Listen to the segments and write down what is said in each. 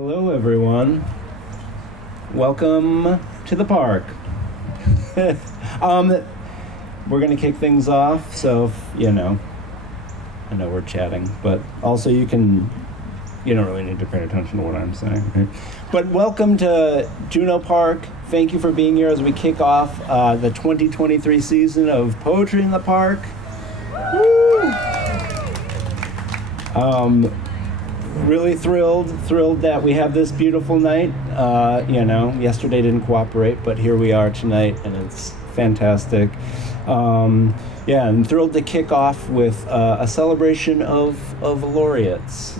Hello, everyone. Welcome to the park. We're going to kick things off, so, I know we're chatting, but also you don't really need to pay attention to what I'm saying. Right? But welcome to Juneau Park. Thank you for being here as we kick off the 2023 season of Poetry in the Park. Woo! Really thrilled that we have this beautiful night. Yesterday didn't cooperate, but here we are tonight, and it's fantastic. And thrilled to kick off with a celebration of laureates.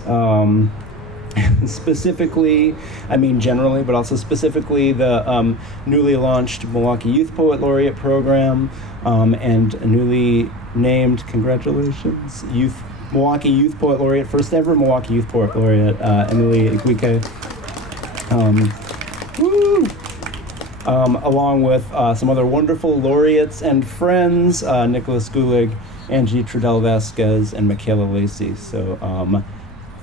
Specifically, generally, but also specifically the newly launched Milwaukee Youth Poet Laureate program and a newly named, congratulations, Milwaukee Youth Poet Laureate, first ever Milwaukee Youth Poet Laureate, Emily Igwike. Along with some other wonderful laureates and friends, Nicholas Gulig, Angela Trudell Vasquez, and Michaela Lacy. So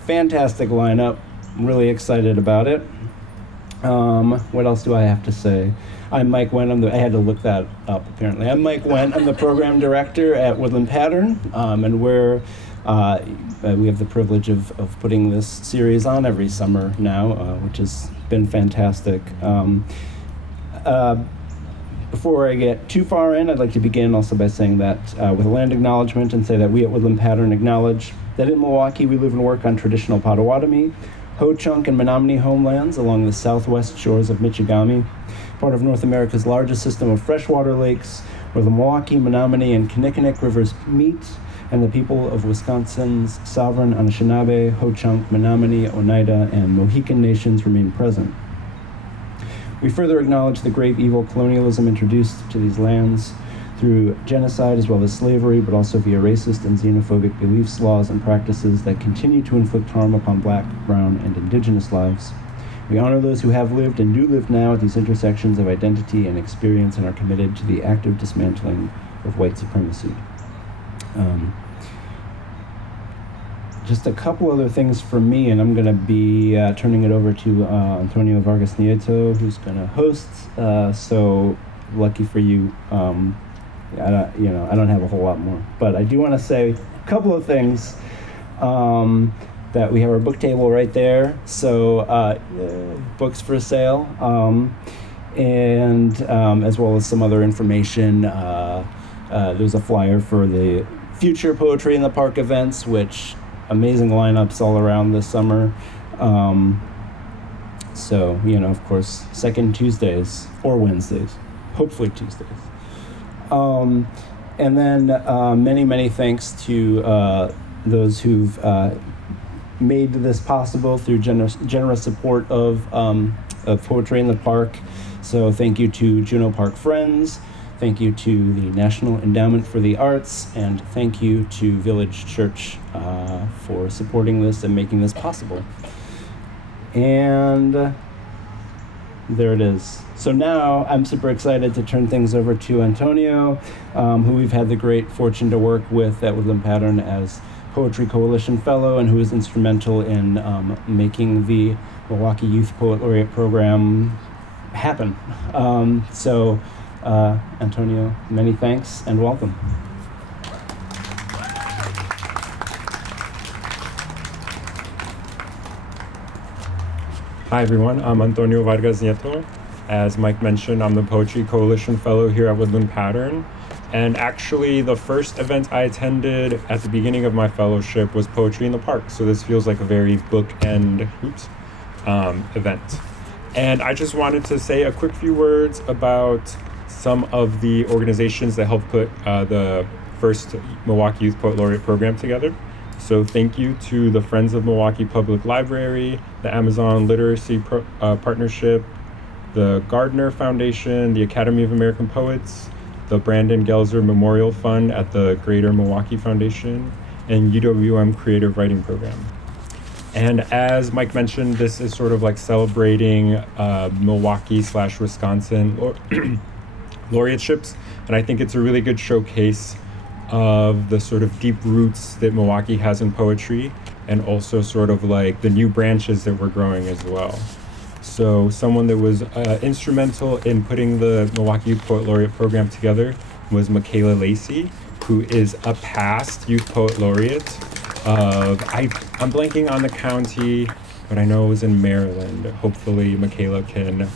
fantastic lineup. I'm really excited about it. What else do I have to say? I'm Mike Wendt. I had to look that up, apparently. I'm Mike Wendt. I'm the program director at Woodland Pattern, and we have the privilege of putting this series on every summer now, which has been fantastic. Before I get too far in, I'd like to begin also by saying that with a land acknowledgement, and say that we at Woodland Pattern acknowledge that in Milwaukee we live and work on traditional Potawatomi, Ho-Chunk, and Menominee homelands along the southwest shores of Michigami, part of North America's largest system of freshwater lakes, where the Milwaukee, Menominee, and Kinnickinnick rivers meet, and the people of Wisconsin's sovereign Anishinaabe, Ho-Chunk, Menominee, Oneida, and Mohican nations remain present. We further acknowledge the grave evil colonialism introduced to these lands through genocide as well as slavery, but also via racist and xenophobic beliefs, laws, and practices that continue to inflict harm upon Black, Brown, and Indigenous lives. We honor those who have lived and do live now at these intersections of identity and experience, and are committed to the active dismantling of white supremacy. Just a couple other things from me, and I'm going to be turning it over to Antonio Vargas Nieto, who's going to host. So lucky for you. I don't have a whole lot more, but I do want to say a couple of things. That we have our book table right there, so books for sale, and as well as some other information. There's a flyer for the future Poetry in the Park events, which amazing lineups all around this summer. So, of course, second Tuesdays or Wednesdays, hopefully Tuesdays. And then many thanks to those who've made this possible through generous support of Poetry in the Park. So thank you to Juneau Park Friends, thank you to the National Endowment for the Arts, and thank you to Village Church for supporting this and making this possible. And there it is. So now I'm super excited to turn things over to Antonio, who we've had the great fortune to work with at Woodland Pattern as Poetry Coalition Fellow, and who is instrumental in making the Milwaukee Youth Poet Laureate program happen. Antonio, many thanks and welcome. Hi everyone, I'm Antonio Vargas Nieto. As Mike mentioned, I'm the Poetry Coalition Fellow here at Woodland Pattern. And actually, the first event I attended at the beginning of my fellowship was Poetry in the Park. So this feels like a very bookend event. And I just wanted to say a quick few words about some of the organizations that helped put the first Milwaukee Youth Poet Laureate program together. So thank you to the Friends of Milwaukee Public Library, the Amazon Literacy Partnership, the Gardner Foundation, the Academy of American Poets, the Brandon Gelzer Memorial Fund at the Greater Milwaukee Foundation, and UWM Creative Writing Program. And as Mike mentioned, this is sort of like celebrating Milwaukee/Wisconsin laureateships, and I think it's a really good showcase of the sort of deep roots that Milwaukee has in poetry, and also sort of like the new branches that we're growing as well. So someone that was instrumental in putting the Milwaukee Youth Poet Laureate program together was Michaela Lacy, who is a past Youth Poet Laureate of, I'm blanking on the county, but I know it was in Maryland. Hopefully Michaela can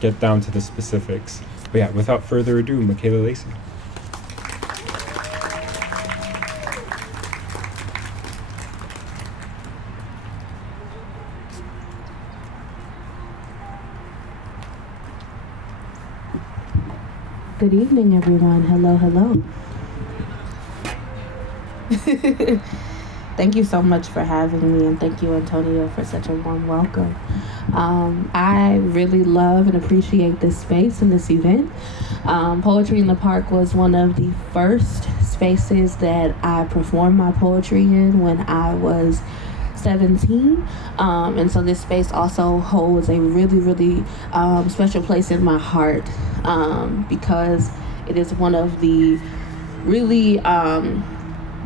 get down to the specifics. But yeah, without further ado, Michaela Lacy. Good evening, everyone. Hello, hello. Thank you so much for having me, and thank you, Antonio, for such a warm welcome. I really love and appreciate this space and this event. Poetry in the Park was one of the first spaces that I performed my poetry in when I was 17, and so this space also holds a really, really special place in my heart, because it is one of the really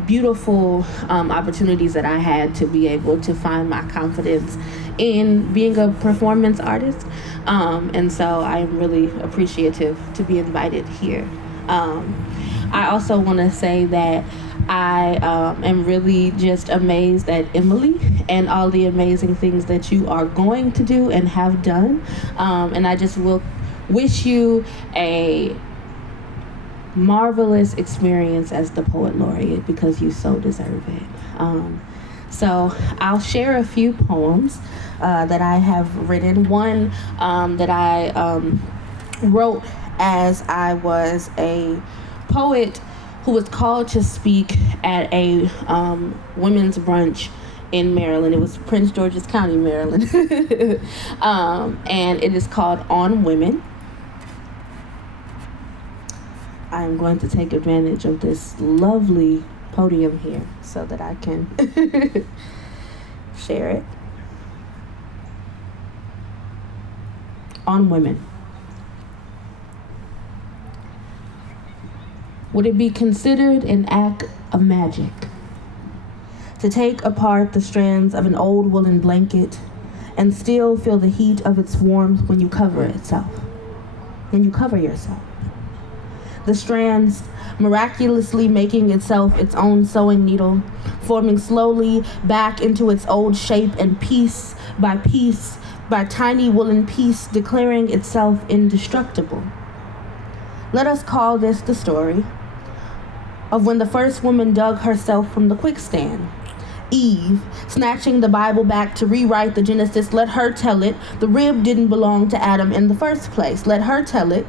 beautiful opportunities that I had to be able to find my confidence in being a performance artist, and so I am really appreciative to be invited here. I also want to say that I am really just amazed at Emily and all the amazing things that you are going to do and have done, and I just will wish you a marvelous experience as the Poet Laureate, because you so deserve it. So I'll share a few poems that I have written. One that I wrote as I was a poet who was called to speak at a women's brunch in Maryland. It was Prince George's County, Maryland. And it is called On Women. I'm going to take advantage of this lovely podium here so that I can share it. On Women. Would it be considered an act of magic to take apart the strands of an old woolen blanket and still feel the heat of its warmth when you cover yourself? The strands miraculously making itself its own sewing needle, forming slowly back into its old shape, and piece, by tiny woolen piece, declaring itself indestructible. Let us call this the story of when the first woman dug herself from the quicksand. Eve, snatching the Bible back to rewrite the Genesis, let her tell it. The rib didn't belong to Adam in the first place. Let her tell it.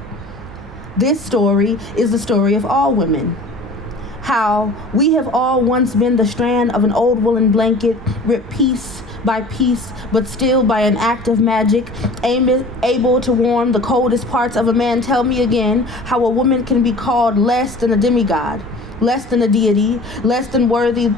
This story is the story of all women. How we have all once been the strand of an old woolen blanket, ripped piece by piece, but still by an act of magic, able to warm the coldest parts of a man. Tell me again how a woman can be called less than a demigod, less than a deity, less than worthy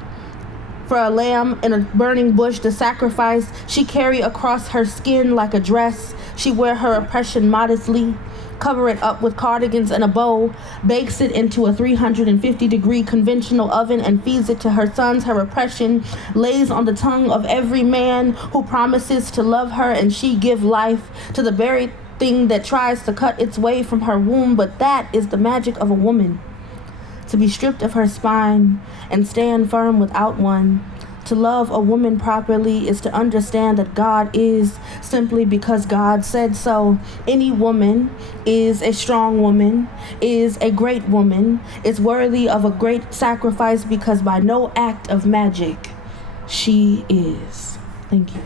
for a lamb in a burning bush, the sacrifice she carry across her skin like a dress. She wear her oppression modestly, cover it up with cardigans and a bow, bakes it into a 350-degree conventional oven, and feeds it to her sons. Her oppression lays on the tongue of every man who promises to love her, and she give life to the very thing that tries to cut its way from her womb. But that is the magic of a woman. To be stripped of her spine and stand firm without one. To love a woman properly is to understand that God is, simply because God said so. Any woman is a strong woman, is a great woman, is worthy of a great sacrifice, because by no act of magic, she is. Thank you.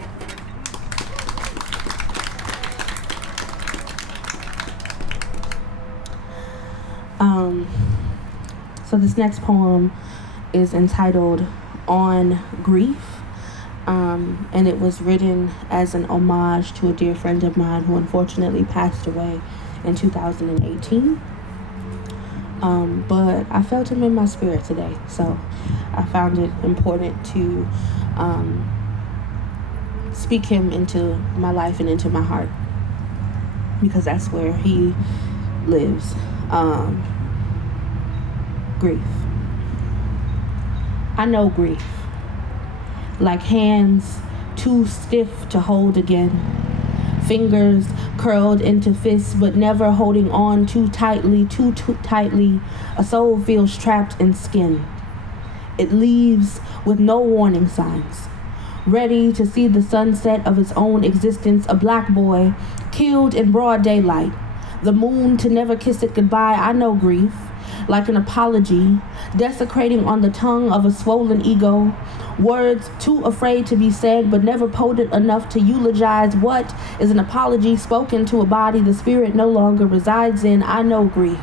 So this next poem is entitled On Grief, and it was written as an homage to a dear friend of mine who unfortunately passed away in 2018. But I felt him in my spirit today, so I found it important to speak him into my life and into my heart, because that's where he lives. Grief. I know grief. like hands too stiff to hold again. Fingers curled into fists, but never holding on too tightly, too tightly. A soul feels trapped in skin. It leaves with no warning signs. Ready to see the sunset of its own existence, a black boy killed in broad daylight. The moon to never kiss it goodbye. I know grief, like an apology, desecrating on the tongue of a swollen ego. Words too afraid to be said, but never potent enough to eulogize what is an apology spoken to a body the spirit no longer resides in. I know grief,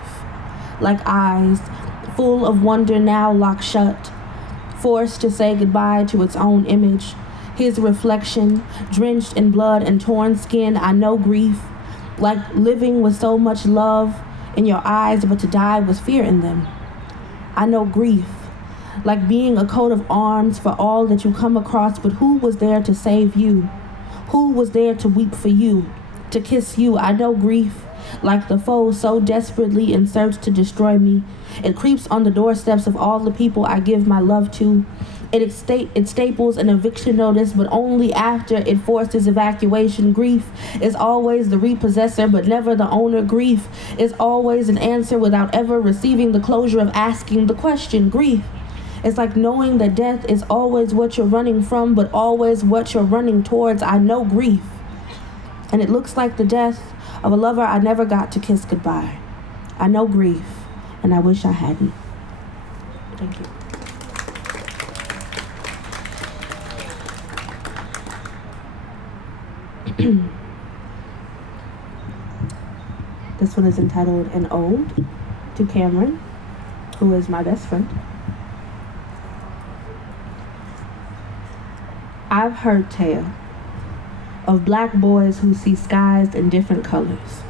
like eyes full of wonder now locked shut, forced to say goodbye to its own image. His reflection, drenched in blood and torn skin. I know grief, like living with so much love in your eyes, but to die with fear in them. I know grief, like being a coat of arms for all that you come across, but who was there to save you? Who was there to weep for you, to kiss you? I know grief, like the foe so desperately in search to destroy me. It creeps on the doorsteps of all the people I give my love to. It staples an eviction notice, but only after it forces evacuation. Grief is always the repossessor, but never the owner. Grief is always an answer without ever receiving the closure of asking the question. Grief is like knowing that death is always what you're running from, but always what you're running towards. I know grief, and it looks like the death of a lover I never got to kiss goodbye. I know grief, and I wish I hadn't. Thank you. This one is entitled An Ode to Cameron, who is my best friend. I've heard tale of black boys who see skies in different colors,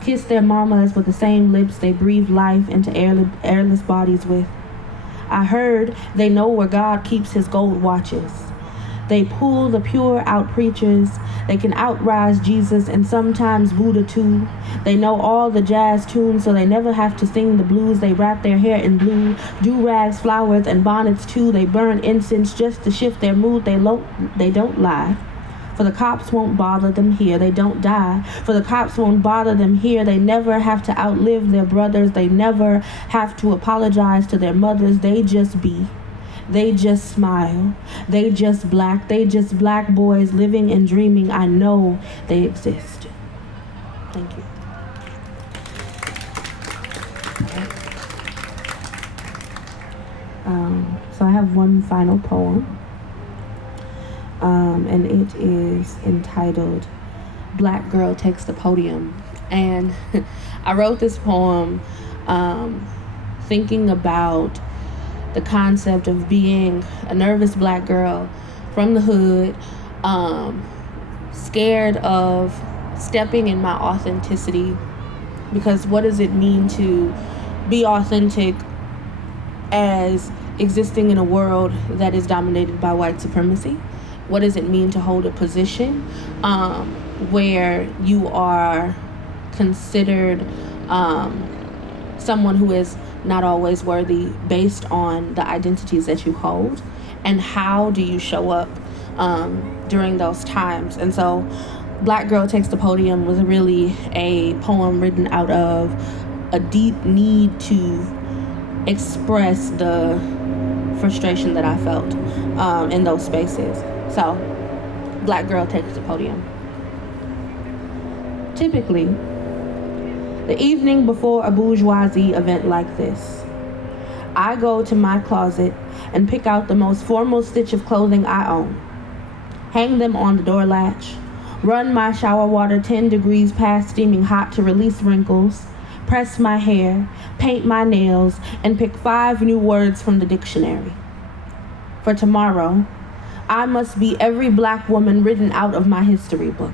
kiss their mamas with the same lips they breathe life into airless bodies with. I heard they know where God keeps his gold watches. They pull the pure out preachers. They can outrise Jesus and sometimes Buddha too. They know all the jazz tunes, so they never have to sing the blues. They wrap their hair in blue, do-rags, flowers, and bonnets too. They burn incense just to shift their mood. They don't lie, for the cops won't bother them here. They don't die, for the cops won't bother them here. They never have to outlive their brothers. They never have to apologize to their mothers. They just be. They just smile. They just black boys living and dreaming. I know they exist. Thank you. So I have one final poem, and it is entitled Black Girl Takes the Podium. And I wrote this poem thinking about the concept of being a nervous black girl from the hood, scared of stepping in my authenticity, because what does it mean to be authentic as existing in a world that is dominated by white supremacy? What does it mean to hold a position where you are considered someone who is not always worthy based on the identities that you hold? And how do you show up during those times? And so Black Girl Takes the Podium was really a poem written out of a deep need to express the frustration that I felt in those spaces. So Black Girl Takes the Podium. Typically, the evening before a bourgeoisie event like this, I go to my closet and pick out the most formal stitch of clothing I own, hang them on the door latch, run my shower water 10 degrees past steaming hot to release wrinkles, press my hair, paint my nails, and pick 5 new words from the dictionary. For tomorrow, I must be every black woman written out of my history book.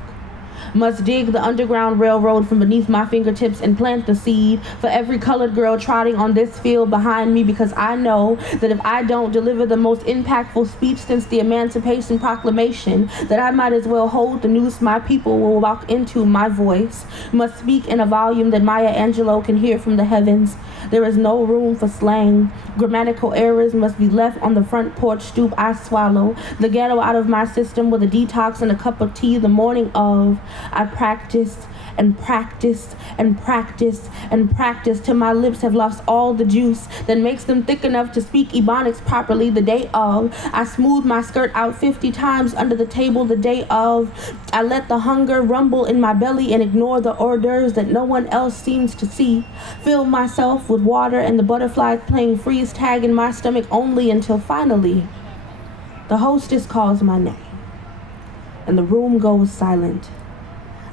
Must dig the underground railroad from beneath my fingertips and plant the seed for every colored girl trotting on this field behind me, because I know that if I don't deliver the most impactful speech since the Emancipation Proclamation, that I might as well hold the noose my people will walk into. My voice must speak in a volume that Maya Angelou can hear from the heavens. There is no room for slang. Grammatical errors must be left on the front porch stoop. I swallow the ghetto out of my system with a detox and a cup of tea the morning of. I practiced and practiced and practiced and practiced till my lips have lost all the juice that makes them thick enough to speak Ebonics properly the day of. I smoothed my skirt out 50 times under the table the day of. I let the hunger rumble in my belly and ignore the hors d'oeuvres that no one else seems to see. Fill myself with water and the butterflies playing freeze tag in my stomach only until finally the hostess calls my name and the room goes silent.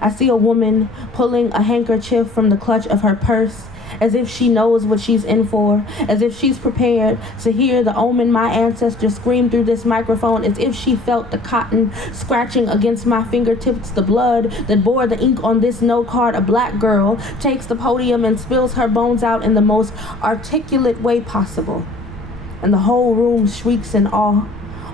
I see a woman pulling a handkerchief from the clutch of her purse, as if she knows what she's in for, as if she's prepared to hear the omen my ancestors scream through this microphone, as if she felt the cotton scratching against my fingertips, the blood that bore the ink on this note card. A black girl takes the podium and spills her bones out in the most articulate way possible, and the whole room shrieks in awe,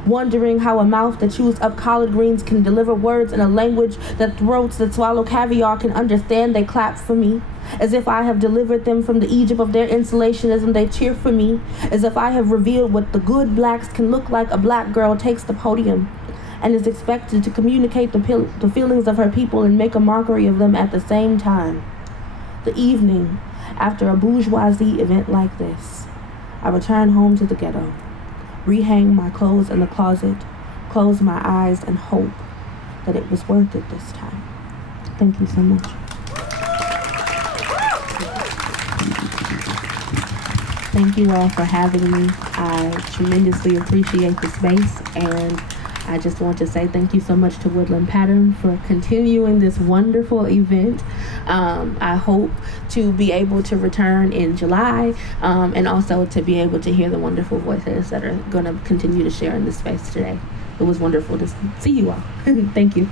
wondering how a mouth that chews up collard greens can deliver words in a language that throats that swallow caviar can understand. They clap for me, as if I have delivered them from the Egypt of their insulationism. They cheer for me, as if I have revealed what the good blacks can look like. A black girl takes the podium and is expected to communicate the feelings of her people and make a mockery of them at the same time. The evening after a bourgeoisie event like this, I return home to the ghetto, rehang my clothes in the closet, close my eyes, and hope that it was worth it this time. Thank you so much. Thank you all for having me. I tremendously appreciate the space, and I just want to say thank you so much to Woodland Pattern for continuing this wonderful event. I hope to be able to return in July, and also to be able to hear the wonderful voices that are going to continue to share in this space today. It was wonderful to see you all. Thank you.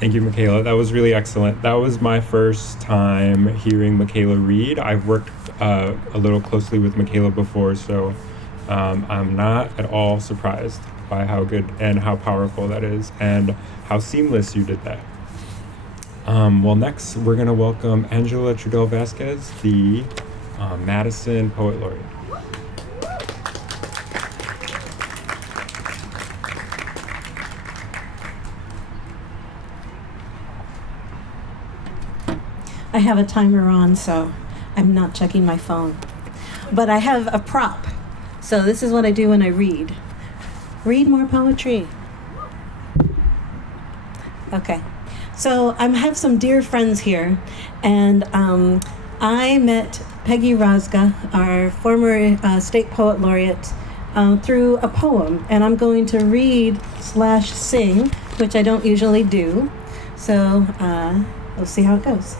Thank you, Michaela. That was really excellent. That was my first time hearing Michaela read. I've worked a little closely with Michaela before, so I'm not at all surprised by how good and how powerful that is and how seamless you did that. Well, next we're going to welcome Angela Trudell Vasquez, the Madison Poet Laureate. I have a timer on, so I'm not checking my phone. But I have a prop. So this is what I do when I read. Read more poetry. Okay. So I have some dear friends here, and I met Peggy Razga, our former state poet laureate, through a poem, and I'm going to read/sing, which I don't usually do. So we'll see how it goes.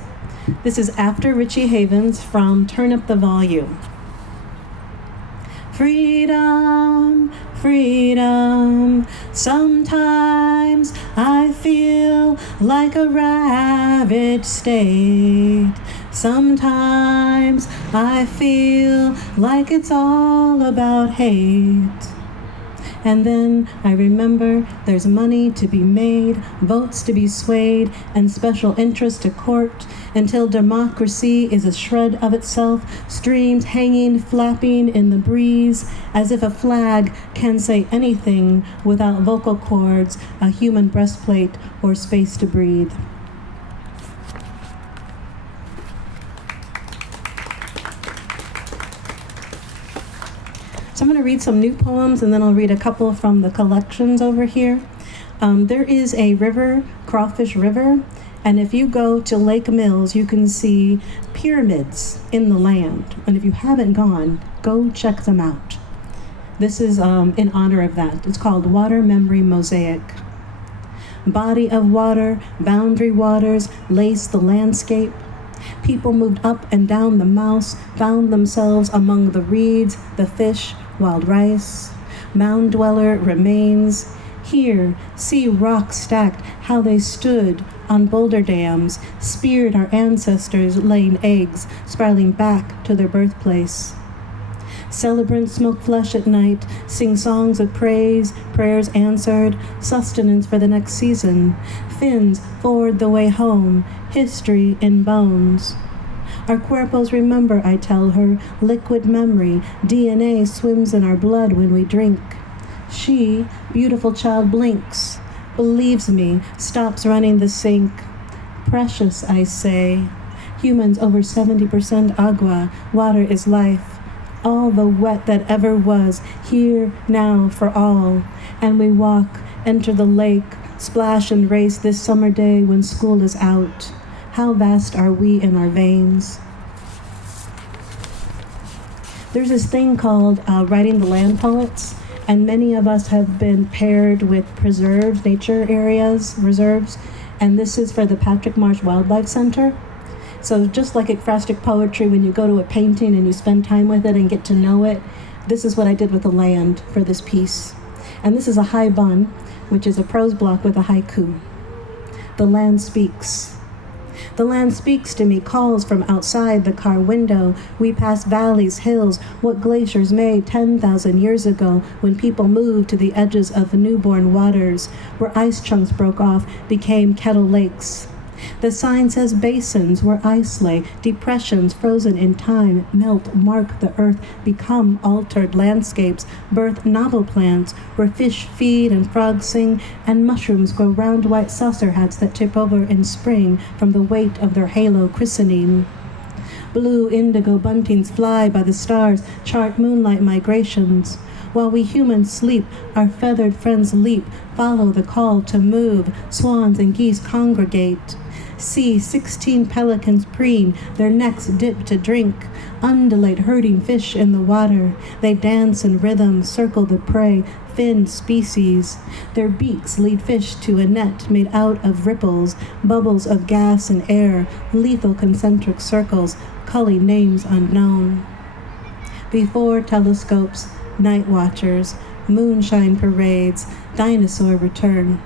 This is After Richie Havens from Turn Up the Volume. Freedom, freedom, sometimes I feel like a ravaged state. Sometimes I feel like it's all about hate. And then I remember there's money to be made, votes to be swayed, and special interest to court, until democracy is a shred of itself, streams hanging, flapping in the breeze, as if a flag can say anything without vocal cords, a human breastplate, or space to breathe. So I'm going to read some new poems, and then I'll read a couple from the collections over here. There is a river, Crawfish River, and if you go to Lake Mills, you can see pyramids in the land. And if you haven't gone, go check them out. This is in honor of that. It's called Water Memory Mosaic. Body of water, boundary waters lace the landscape. People moved up and down the mouse, found themselves among the reeds, the fish, wild rice. Mound dweller remains. Here, see rocks stacked, how they stood on boulder dams, speared our ancestors laying eggs, spiraling back to their birthplace. Celebrants smoke flesh at night, sing songs of praise, prayers answered, sustenance for the next season. Finns forward the way home, history in bones. Our cuerpos remember, I tell her, liquid memory, DNA swims in our blood when we drink. She, beautiful child, blinks, believes me, stops running the sink. Precious, I say. Humans over 70% agua, water is life. All the wet that ever was, here, now, for all. And we walk, enter the lake, splash and race this summer day when school is out. How vast are we in our veins? There's this thing called writing the land poets, and many of us have been paired with preserves, nature areas, reserves, and this is for the Patrick Marsh Wildlife Center. So just like ekphrastic poetry, when you go to a painting and you spend time with it and get to know it, this is what I did with the land for this piece. And this is a high bun, which is a prose block with a haiku. The land speaks. The land speaks to me, calls from outside the car window. We pass valleys, hills, what glaciers made 10,000 years ago when people moved to the edges of newborn waters, where ice chunks broke off, became kettle lakes. The sign says basins where ice lay, depressions frozen in time, melt, mark the earth, become altered landscapes, birth novel plants where fish feed and frogs sing, and mushrooms grow round white saucer hats that tip over in spring from the weight of their halo christening. Blue indigo buntings fly by the stars, chart moonlight migrations. While we humans sleep, our feathered friends leap, follow the call to move, swans and geese congregate. See 16 pelicans preen, their necks dip to drink, undulate herding fish in the water. They dance in rhythm, circle the prey, finned species. Their beaks lead fish to a net made out of ripples, bubbles of gas and air, lethal concentric circles, culling names unknown. Before telescopes, night watchers, moonshine parades, dinosaur return.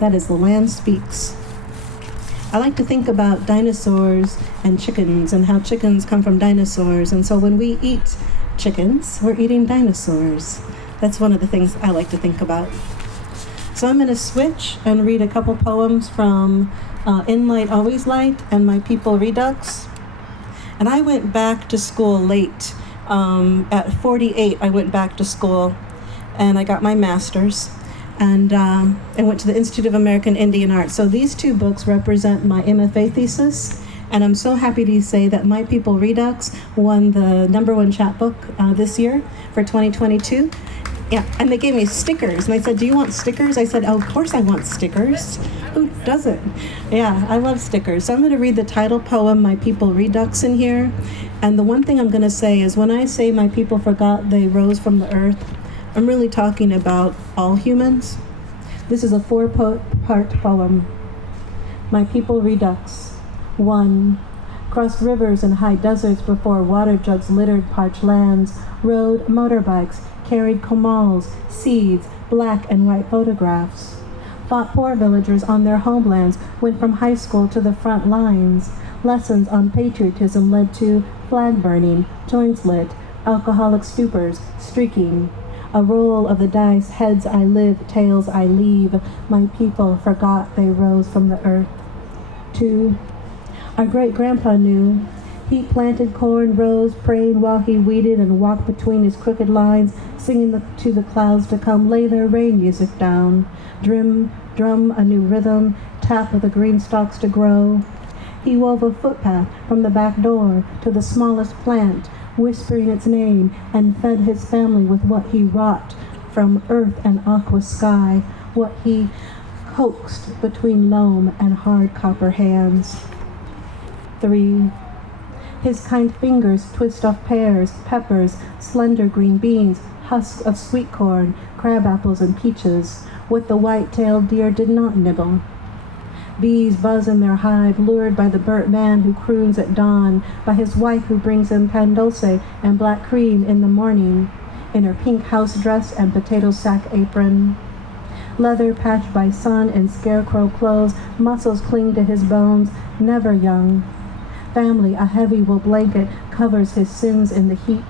That is The Land Speaks. I like to think about dinosaurs and chickens and how chickens come from dinosaurs. And so when we eat chickens, we're eating dinosaurs. That's one of the things I like to think about. So I'm going to switch and read a couple poems from In Light, Always Light and My People Redux. And I went back to school late. At 48, I went back to school and I got my master's. And I went to the Institute of American Indian Art. So these two books represent my MFA thesis, and I'm so happy to say that My People Redux won the #1 chapbook this year for 2022. Yeah, and they gave me stickers, and they said, "Do you want stickers?" I said, "Oh, of course I want stickers. Who doesn't?" Yeah, I love stickers. So I'm going to read the title poem, My People Redux, in here. And the one thing I'm going to say is when I say my people forgot they rose from the earth, I'm really talking about all humans. This is a 4-part poem. My People Redux. 1. Crossed rivers and high deserts before water jugs littered parched lands, rode motorbikes, carried komals, seeds, black and white photographs. Fought poor villagers on their homelands, went from high school to the front lines. Lessons on patriotism led to flag burning, joints lit, alcoholic stupors, streaking. A roll of the dice, heads I live, tails I leave. My people forgot they rose from the earth. 2. Our great-grandpa knew. He planted corn, rose, praying while he weeded and walked between his crooked lines, singing to the clouds to come lay their rain music down. Drum a new rhythm, tap of the green stalks to grow. He wove a footpath from the back door to the smallest plant, whispering its name, and fed his family with what he wrought from earth and aqua sky, what he coaxed between loam and hard copper hands. 3. His kind fingers twist off pears, peppers, slender green beans, husks of sweet corn, crab apples and peaches, what the white-tailed deer did not nibble. Bees buzz in their hive, lured by the burnt man who croons at dawn, by his wife who brings him pan dulce and black cream in the morning, in her pink house dress and potato sack apron. Leather patched by sun and scarecrow clothes, muscles cling to his bones, never young. Family, a heavy wool blanket, covers his sins in the heat.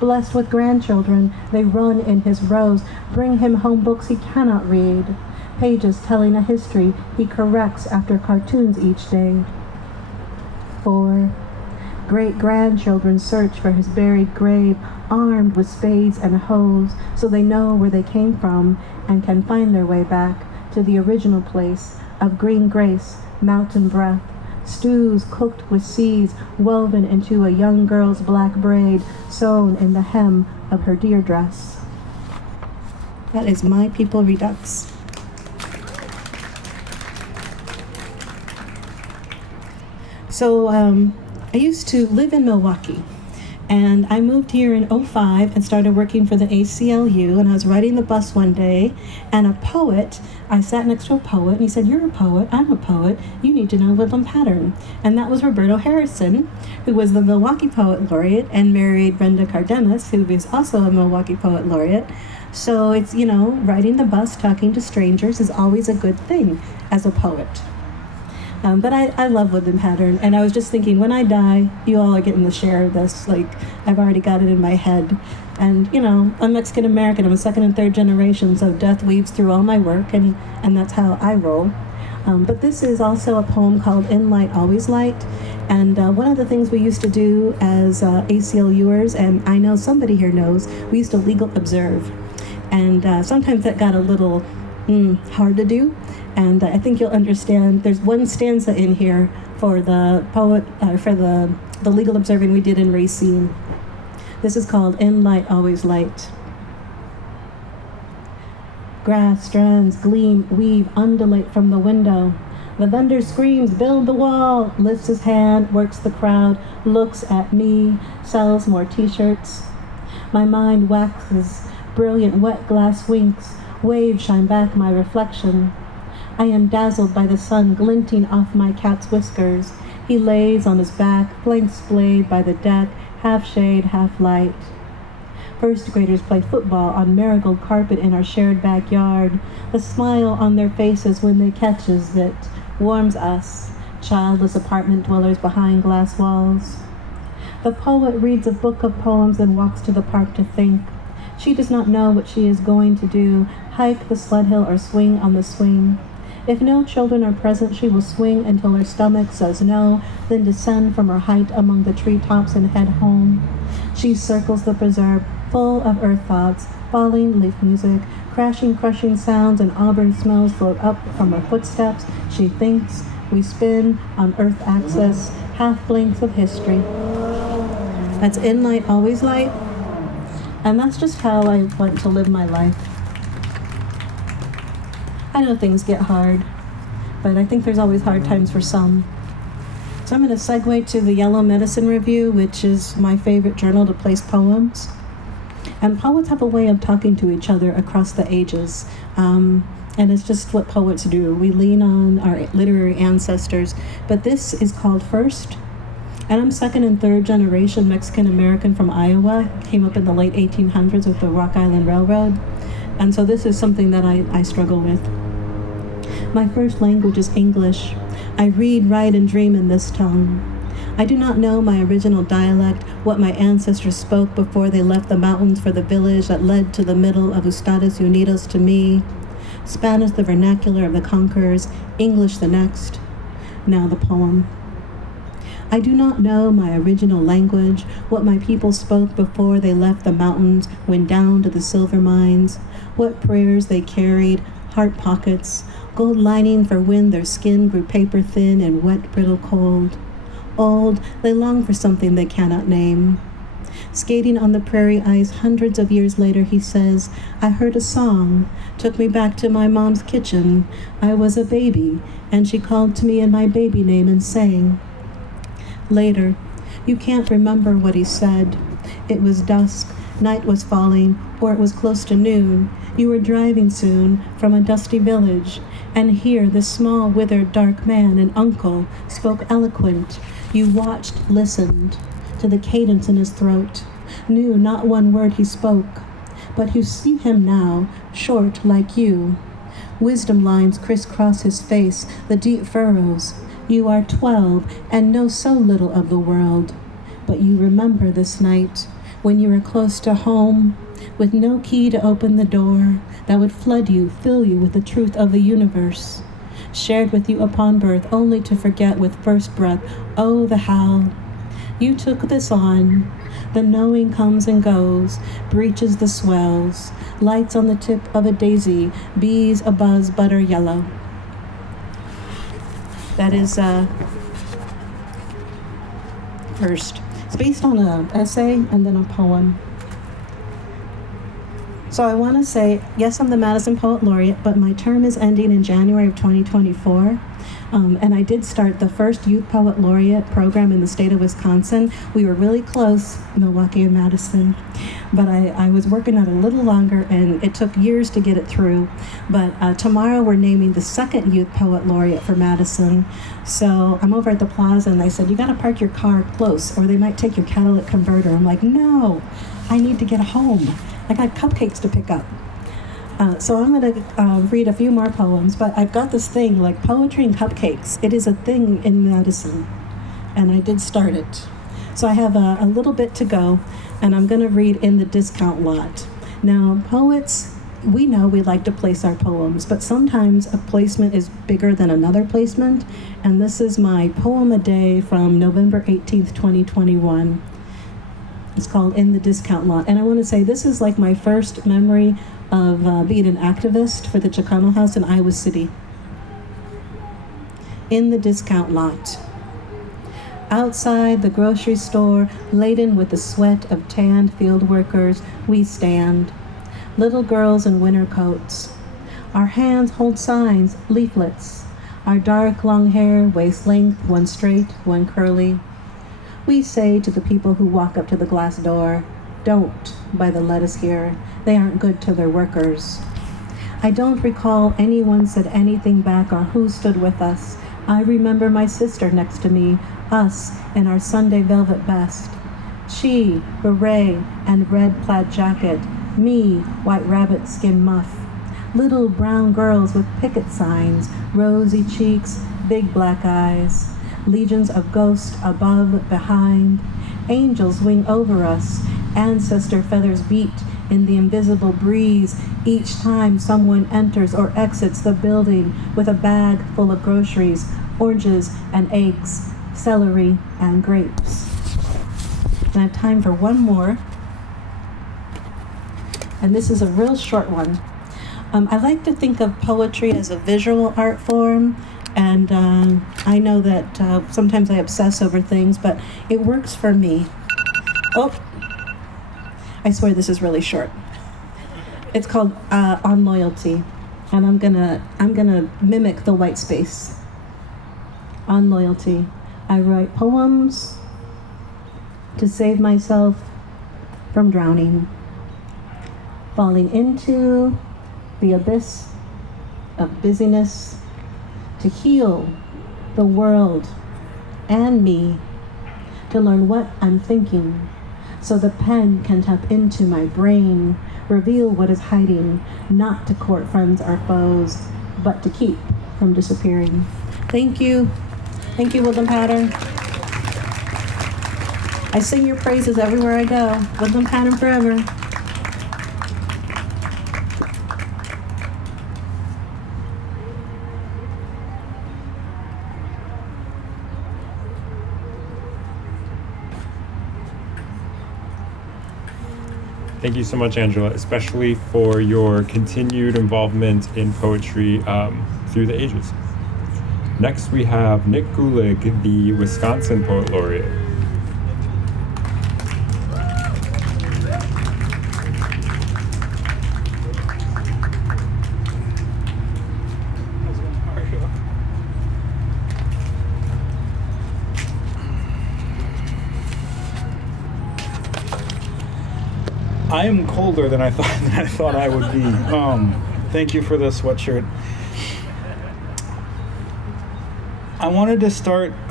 Blessed with grandchildren, they run in his rows, bring him home books he cannot read, pages telling a history he corrects after cartoons each day. 4. Great-grandchildren search for his buried grave, armed with spades and hoes, so they know where they came from and can find their way back to the original place of green grace, mountain breath, stews cooked with seeds woven into a young girl's black braid sewn in the hem of her deer dress. That is My People Redux. So I used to live in Milwaukee, and I moved here in '05 and started working for the ACLU, and I was riding the bus one day, and I sat next to a poet, and he said, "You're a poet, I'm a poet, you need to know Woodland Pattern." And that was Roberto Harrison, who was the Milwaukee Poet Laureate and married Brenda Cardenas, who is also a Milwaukee Poet Laureate. So it's, riding the bus, talking to strangers is always a good thing as a poet. But I love Woodland Pattern, and I was just thinking, when I die, you all are getting the share of this. Like, I've already got it in my head. And, I'm Mexican-American. I'm a second and third generation, so death weaves through all my work, and that's how I roll. But this is also a poem called In Light, Always Light. And one of the things we used to do as ACLUers, and I know somebody here knows, we used to legal observe. And sometimes that got a little hard to do. And I think you'll understand, there's one stanza in here for the poet, for the legal observing we did in Racine. This is called In Light, Always Light. Grass strands gleam, weave, undulate from the window. The vendor screams, "Build the wall," lifts his hand, works the crowd, looks at me, sells more t-shirts. My mind waxes, brilliant wet glass winks, waves shine back my reflection. I am dazzled by the sun glinting off my cat's whiskers. He lays on his back, flanks splayed by the deck, half shade, half light. First graders play football on marigold carpet in our shared backyard. The smile on their faces when they catches it warms us, childless apartment dwellers behind glass walls. The poet reads a book of poems and walks to the park to think. She does not know what she is going to do, hike the sled hill or swing on the swing. If no children are present, she will swing until her stomach says no, then descend from her height among the treetops and head home. She circles the preserve, full of earth thoughts, falling leaf music, crashing, crushing sounds, and auburn smells float up from her footsteps. She thinks. We spin on earth axis, half blinks of history. That's In Light, Always Light. And that's just how I want to live my life. I know things get hard, but I think there's always hard times for some. So I'm going to segue to the Yellow Medicine Review, which is my favorite journal to place poems. And poets have a way of talking to each other across the ages. And it's just what poets do. We lean on our literary ancestors. But this is called First. And I'm second and third generation Mexican-American from Iowa. Came up in the late 1800s with the Rock Island Railroad. And so this is something that I struggle with. My first language is English. I read, write, and dream in this tongue. I do not know my original dialect, what my ancestors spoke before they left the mountains for the village that led to the middle of Estados Unidos to me. Spanish, the vernacular of the conquerors, English the next. Now the poem. I do not know my original language, what my people spoke before they left the mountains, went down to the silver mines, what prayers they carried, heart pockets, gold lining for when their skin grew paper thin and wet, brittle cold. Old, they long for something they cannot name. Skating on the prairie ice hundreds of years later, he says, I heard a song, took me back to my mom's kitchen. I was a baby, and she called to me in my baby name and sang. Later, you can't remember what he said. It was dusk, night was falling, or it was close to noon. You were driving soon from a dusty village, And here the small, withered, dark man, an uncle, spoke eloquent. You watched, listened to the cadence in his throat, knew not one word he spoke. But you see him now, short like you. Wisdom lines crisscross his face, the deep furrows. You are 12 and know so little of the world. But you remember this night when you were close to home, with no key to open the door that would flood you, fill you with the truth of the universe. Shared with you upon birth, only to forget with first breath, oh, the how. You took this on. The knowing comes and goes, breaches the swells, lights on the tip of a daisy, bees abuzz butter yellow. That is first. It's based on an essay and then a poem. So I want to say, yes, I'm the Madison Poet Laureate, but my term is ending in January of 2024. And I did start the first Youth Poet Laureate program in the state of Wisconsin. We were really close, Milwaukee and Madison, but I was working on it a little longer, and it took years to get it through. But tomorrow we're naming the second Youth Poet Laureate for Madison. So I'm over at the plaza, and they said, you got to park your car close, or they might take your catalytic converter. I'm like, no, I need to get home. I got cupcakes to pick up. So I'm going to read a few more poems, but I've got this thing like poetry and cupcakes. It is a thing in Madison, and I did start it. So I have a little bit to go, and I'm going to read In the Discount Lot. Now, poets, we know we like to place our poems, but sometimes a placement is bigger than another placement, and this is my poem a day from November 18th, 2021. It's called In the Discount Lot, and I want to say this is like my first memory of being an activist for the Chicano House in Iowa City. In the Discount Lot. Outside the grocery store, laden with the sweat of tanned field workers, we stand. Little girls in winter coats. Our hands hold signs, leaflets. Our dark long hair, waist length, one straight, one curly. We say to the people who walk up to the glass door, don't buy the lettuce here. They aren't good to their workers. I don't recall anyone said anything back or who stood with us. I remember my sister next to me, us in our Sunday velvet best. She, beret and red plaid jacket, me, white rabbit skin muff. Little brown girls with picket signs, rosy cheeks, big black eyes. Legions of ghosts above, behind. Angels wing over us. Ancestor feathers beat in the invisible breeze each time someone enters or exits the building with a bag full of groceries, oranges and eggs, celery and grapes. And I have time for one more. And this is a real short one. I like to think of poetry as a visual art form, and I know that sometimes I obsess over things, but it works for me. Oh, I swear this is really short. It's called On Loyalty, and I'm gonna mimic the white space. On loyalty, I write poems to save myself from drowning, falling into the abyss of busyness, to heal the world and me, to learn what I'm thinking, so the pen can tap into my brain, reveal what is hiding, not to court friends or foes, but to keep from disappearing. Thank you. Thank you, Woodland Pattern. I sing your praises everywhere I go. Woodland Pattern forever. Thank you so much, Angela, especially for your continued involvement in poetry through the ages. Next, we have Nick Gulig, the Wisconsin Poet Laureate. I am colder than I thought I would be. Thank you for the sweatshirt. I wanted to start with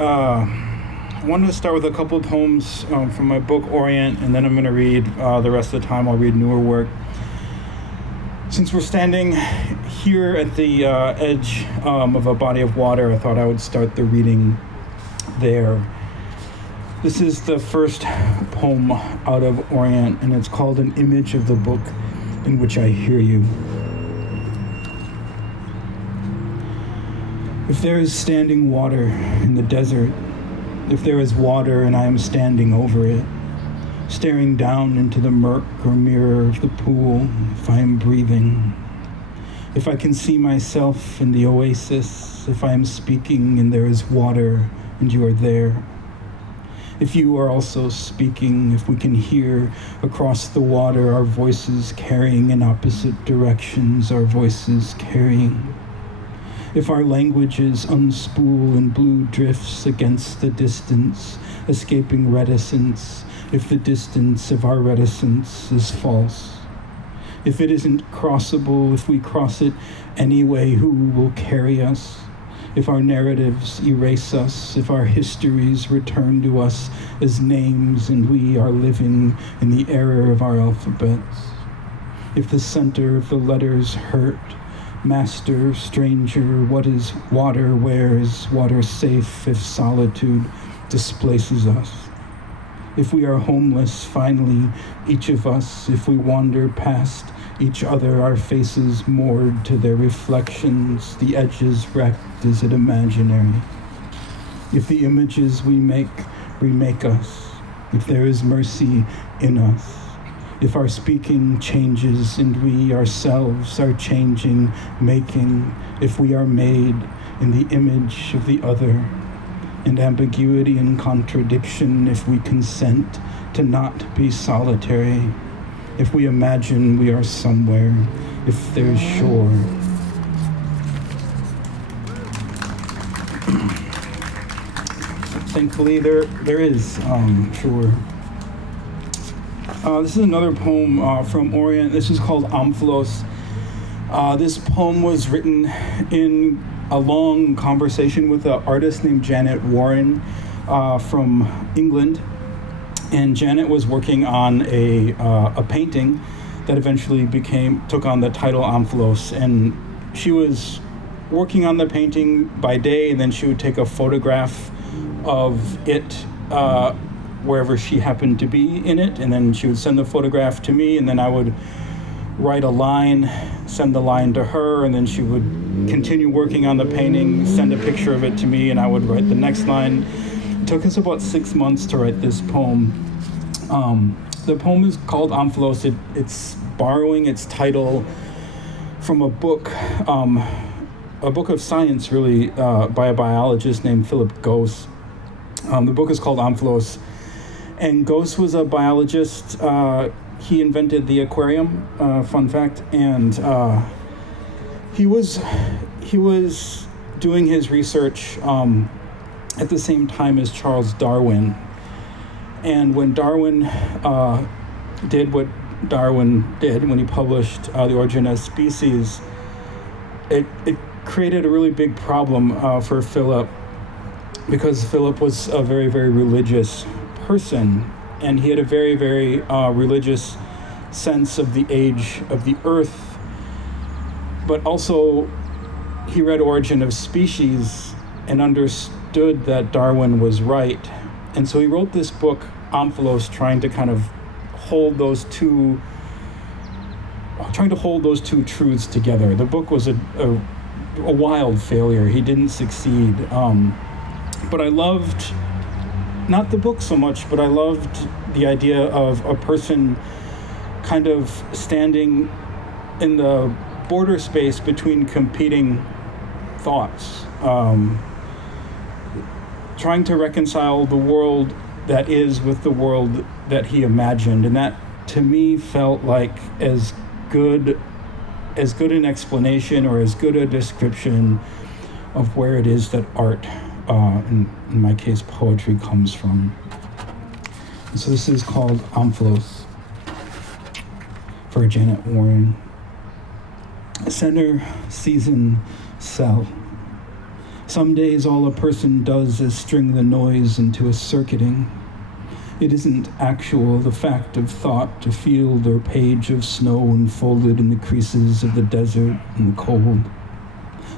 a couple of poems from my book Orient, and then I'm going to read the rest of the time. I'll read newer work. Since we're standing here at the edge of a body of water, I thought I would start the reading there. This is the first poem out of Orient, and it's called An Image of the Book in Which I Hear You. If there is standing water in the desert, if there is water and I am standing over it, staring down into the murk or mirror of the pool, if I am breathing, if I can see myself in the oasis, if I am speaking and there is water and you are there, if you are also speaking, if we can hear across the water our voices carrying in opposite directions, our voices carrying, if our languages unspool in blue drifts against the distance, escaping reticence, if the distance of our reticence is false, if it isn't crossable, if we cross it anyway, who will carry us? If our narratives erase us, if our histories return to us as names and we are living in the error of our alphabets, if the center of the letters hurt, master, stranger, what is water, where is water safe if solitude displaces us? If we are homeless, finally, each of us, if we wander past each other, our faces moored to their reflections, the edges wrecked, is it imaginary? If the images we make remake us, if there is mercy in us, if our speaking changes and we ourselves are changing, making, if we are made in the image of the other, and ambiguity and contradiction, if we consent to not be solitary, if we imagine we are somewhere, if there's shore. Thankfully, there is shore. This is another poem from Orient. This is called Amphilos. This poem was written in a long conversation with an artist named Janet Warren from England. And Janet was working on a painting that eventually took on the title Amphilos. And she was working on the painting by day, and then she would take a photograph of it wherever she happened to be in it, and then she would send the photograph to me, and then I would write a line, send the line to her, and then she would continue working on the painting, send a picture of it to me, and I would write the next line. It took us about 6 months to write this poem. The poem is called Amphilos. It's borrowing its title from a book of science, really, by a biologist named Philip Gauss. The book is called Amphilos. And Gauss was a biologist. He invented the aquarium, fun fact, and he was doing his research at the same time as Charles Darwin. And when Darwin did what Darwin did, when he published The Origin of Species, it created a really big problem for Philip, because Philip was a very, very religious person, and he had a very, very religious sense of the age of the earth, but also he read Origin of Species and understood that Darwin was right. And so he wrote this book, Amphilos, trying to hold those two truths together. The book was a wild failure. He didn't succeed. But I loved, not the book so much, but I loved the idea of a person kind of standing in the border space between competing thoughts, trying to reconcile the world that is with the world that he imagined. And that, to me, felt like as good an explanation or as good a description of where it is that art, in my case, poetry, comes from. And so this is called Amphilos for Janet Warren. Center season cell. Some days all a person does is string the noise into a circuiting. It isn't actual, the fact of thought, a field or page of snow enfolded in the creases of the desert and the cold.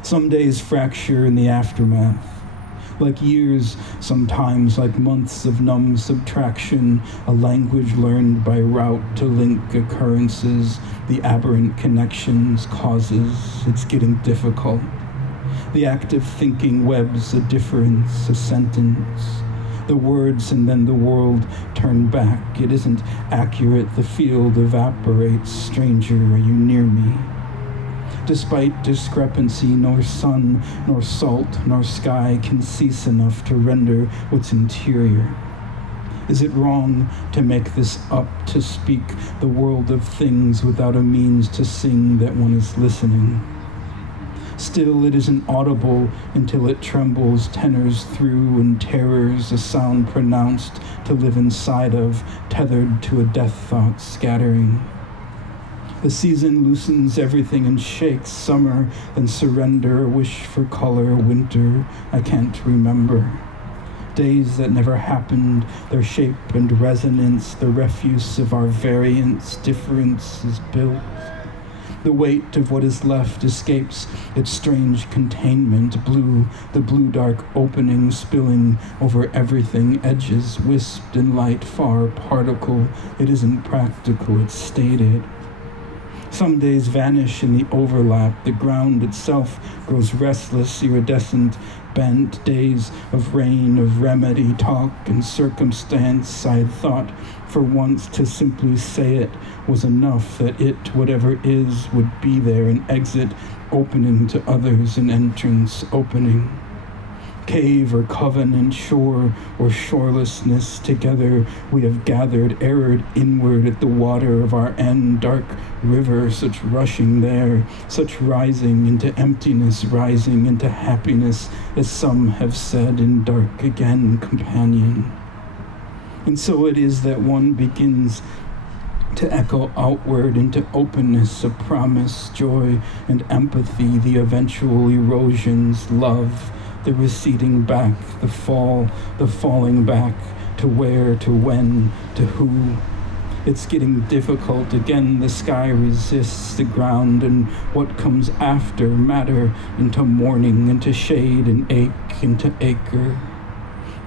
Some days fracture in the aftermath. Like years, sometimes like months of numb subtraction, a language learned by route to link occurrences, the aberrant connections, causes, it's getting difficult. The act of thinking webs a difference, a sentence. The words and then the world turn back. It isn't accurate, the field evaporates. Stranger, are you near me? Despite discrepancy, nor sun, nor salt, nor sky can cease enough to render what's interior. Is it wrong to make this up, to speak the world of things without a means to sing that one is listening? Still, it isn't audible until it trembles, tenors through and terrors, a sound pronounced to live inside of, tethered to a death thought scattering. The season loosens everything and shakes, summer, then surrender, a wish for color, winter, I can't remember. Days that never happened, their shape and resonance, the refuse of our variance, difference is built. The weight of what is left escapes its strange containment, blue, the blue-dark opening spilling over everything, edges wisped in light, far particle. It isn't practical, it's stated. Some days vanish in the overlap. The ground itself grows restless, iridescent, bent. Days of rain, of remedy, talk, and circumstance. I had thought for once to simply say it was enough, that it, whatever is, would be there, an exit opening to others, an entrance opening. Cave or covenant, shore or shorelessness, together we have gathered, erred inward at the water of our end, dark river, such rushing there, such rising into emptiness, rising into happiness, as some have said, in dark again, companion. And so it is that one begins to echo outward into openness, a promise, joy, and empathy, the eventual erosions, love, the receding back, the fall, the falling back, to where, to when, to who. It's getting difficult. Again, the sky resists the ground, and what comes after, matter, into morning, into shade and ache, into acre.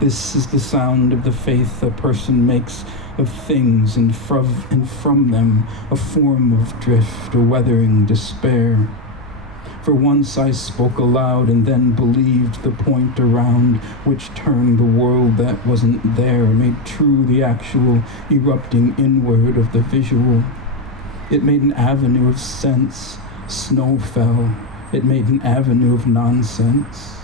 This is the sound of the faith a person makes of things, and from them a form of drift, a weathering despair. For once I spoke aloud and then believed the point around which turned the world that wasn't there, made true the actual erupting inward of the visual. It made an avenue of sense. Snow fell. It made an avenue of nonsense.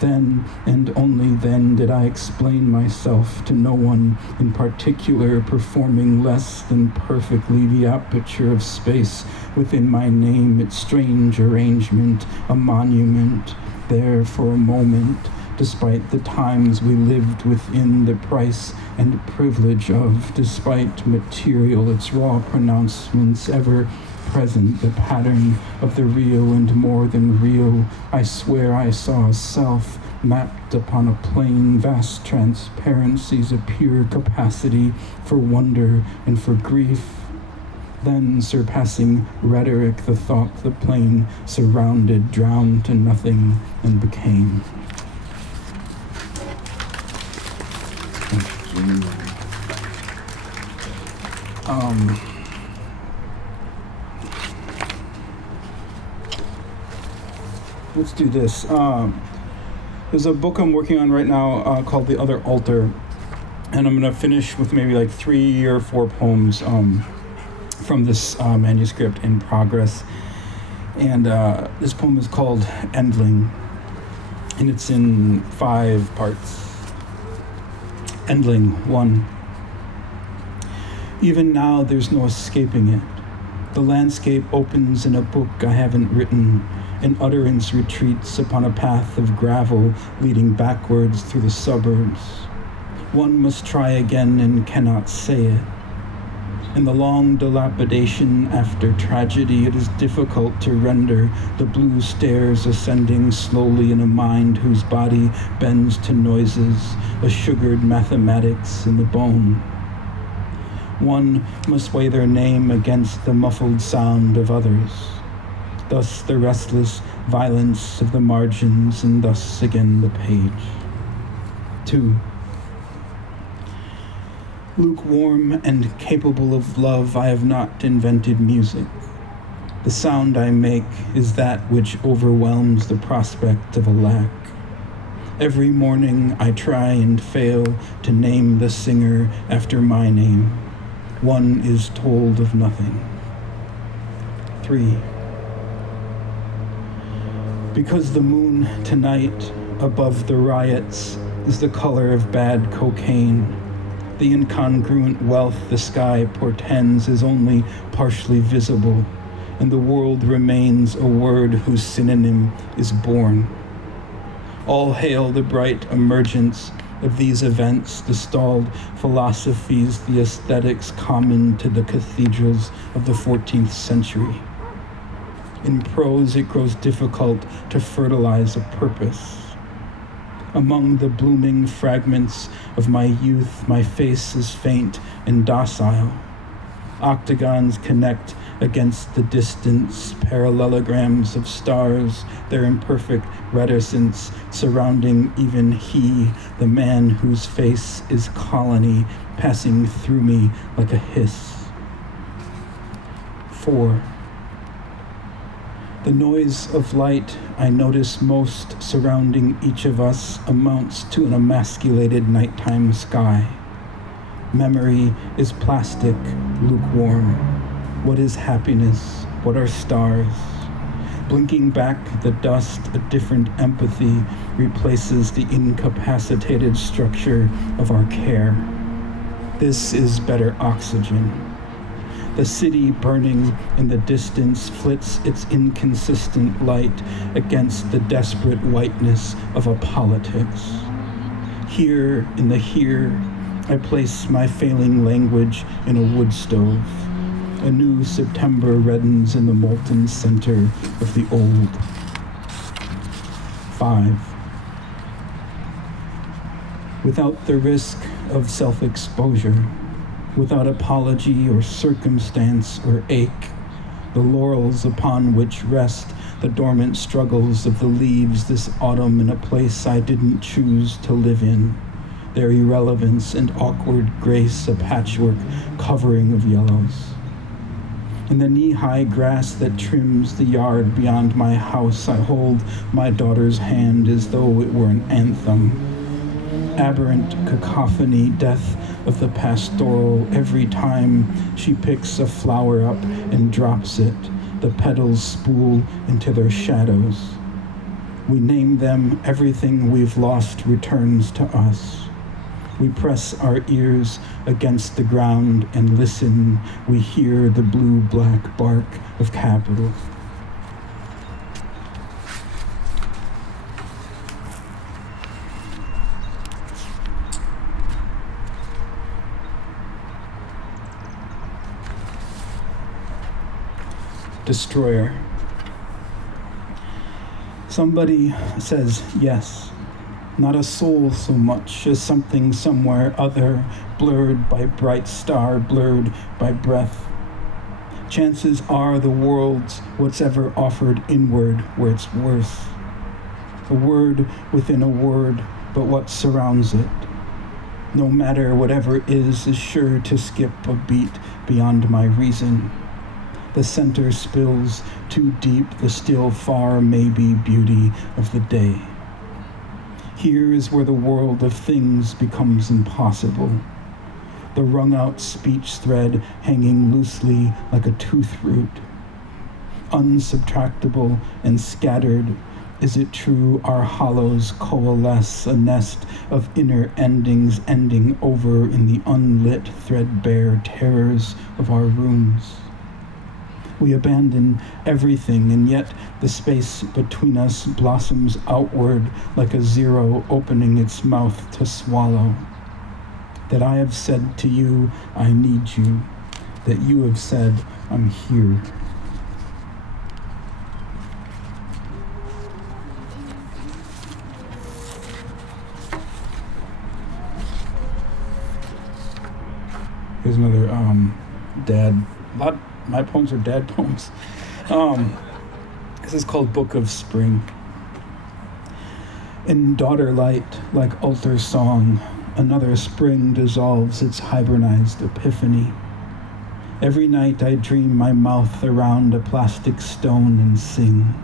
Then, and only then, did I explain myself to no one in particular, performing less than perfectly the aperture of space within my name, its strange arrangement, a monument, there for a moment, despite the times we lived within, the price and privilege of, despite material, its raw pronouncements ever present, the pattern of the real and more than real. I swear I saw a self mapped upon a plane, vast transparencies, a pure capacity for wonder and for grief. Then, surpassing rhetoric, the thought, the plane surrounded, drowned to nothing, and became. Let's do this. There's a book I'm working on right now called The Other Altar, and I'm going to finish with maybe like 3 or 4 poems from this manuscript in progress. And this poem is called Endling, and it's in 5 parts. Endling 1. Even now there's no escaping it. The landscape opens in a book I haven't written. An utterance retreats upon a path of gravel leading backwards through the suburbs. One must try again and cannot say it. In the long dilapidation after tragedy, it is difficult to render the blue stairs ascending slowly in a mind whose body bends to noises, a sugared mathematics in the bone. One must weigh their name against the muffled sound of others. Thus the restless violence of the margins, and thus again the page. 2. Lukewarm and capable of love, I have not invented music. The sound I make is that which overwhelms the prospect of a lack. Every morning I try and fail to name the singer after my name. One is told of nothing. 3. Because the moon tonight above the riots is the color of bad cocaine, the incongruent wealth the sky portends is only partially visible, and the world remains a word whose synonym is born. All hail the bright emergence of these events, the stalled philosophies, the aesthetics common to the cathedrals of the 14th century. In prose, it grows difficult to fertilize a purpose. Among the blooming fragments of my youth, my face is faint and docile. Octagons connect against the distance, parallelograms of stars, their imperfect reticence surrounding even he, the man whose face is colony, passing through me like a hiss. 4. The noise of light I notice most surrounding each of us amounts to an emasculated nighttime sky. Memory is plastic, lukewarm. What is happiness? What are stars? Blinking back the dust, a different empathy replaces the incapacitated structure of our care. This is better oxygen. The city burning in the distance flits its inconsistent light against the desperate whiteness of a politics. Here, in the here, I place my failing language in a wood stove. A new September reddens in the molten center of the old. 5. Without the risk of self-exposure, without apology or circumstance or ache, the laurels upon which rest the dormant struggles of the leaves this autumn in a place I didn't choose to live in, their irrelevance and awkward grace a patchwork covering of yellows. In the knee-high grass that trims the yard beyond my house, I hold my daughter's hand as though it were an anthem. Aberrant cacophony, death of the pastoral, every time she picks a flower up and drops it, the petals spool into their shadows. We name them, everything we've lost returns to us. We press our ears against the ground and listen. We hear the blue-black bark of capital. Destroyer. Somebody says yes. Not a soul so much as something somewhere other, blurred by bright star, blurred by breath. Chances are the world's what's ever offered inward where it's worth. A word within a word, but what surrounds it. No matter whatever is sure to skip a beat beyond my reason. The center spills too deep the still far maybe beauty of the day. Here is where the world of things becomes impossible. The wrung-out speech thread hanging loosely like a tooth root. Unsubtractable and scattered, is it true our hollows coalesce, a nest of inner endings ending over in the unlit, threadbare terrors of our rooms? We abandon everything, and yet the space between us blossoms outward like a zero opening its mouth to swallow. That I have said to you, I need you. that you have said, I'm here. Here's another my poems are dad poems. This is called Book of Spring. In daughter light, like altar song, another spring dissolves its hibernized epiphany. Every night I dream my mouth around a plastic stone and sing.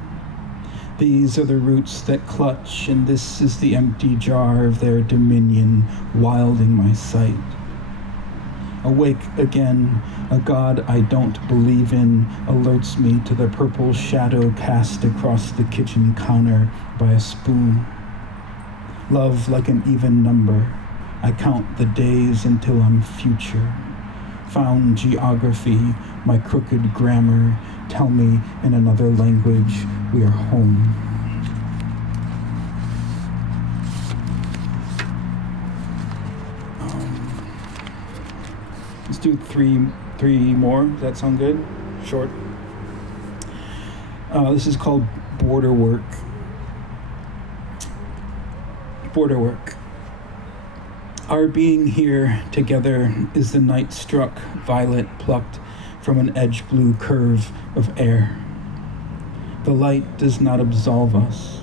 These are the roots that clutch, and this is the empty jar of their dominion, wilding my sight. Awake again, a God I don't believe in alerts me to the purple shadow cast across the kitchen counter by a spoon. Love like an even number, I count the days until I'm future. Found geography, my crooked grammar, tell me in another language we are home. Let's do three more. Does that sound good? Short. This is called Border Work. Border work. Our being here together is the night struck violet plucked from an edge blue curve of air. The light does not absolve us.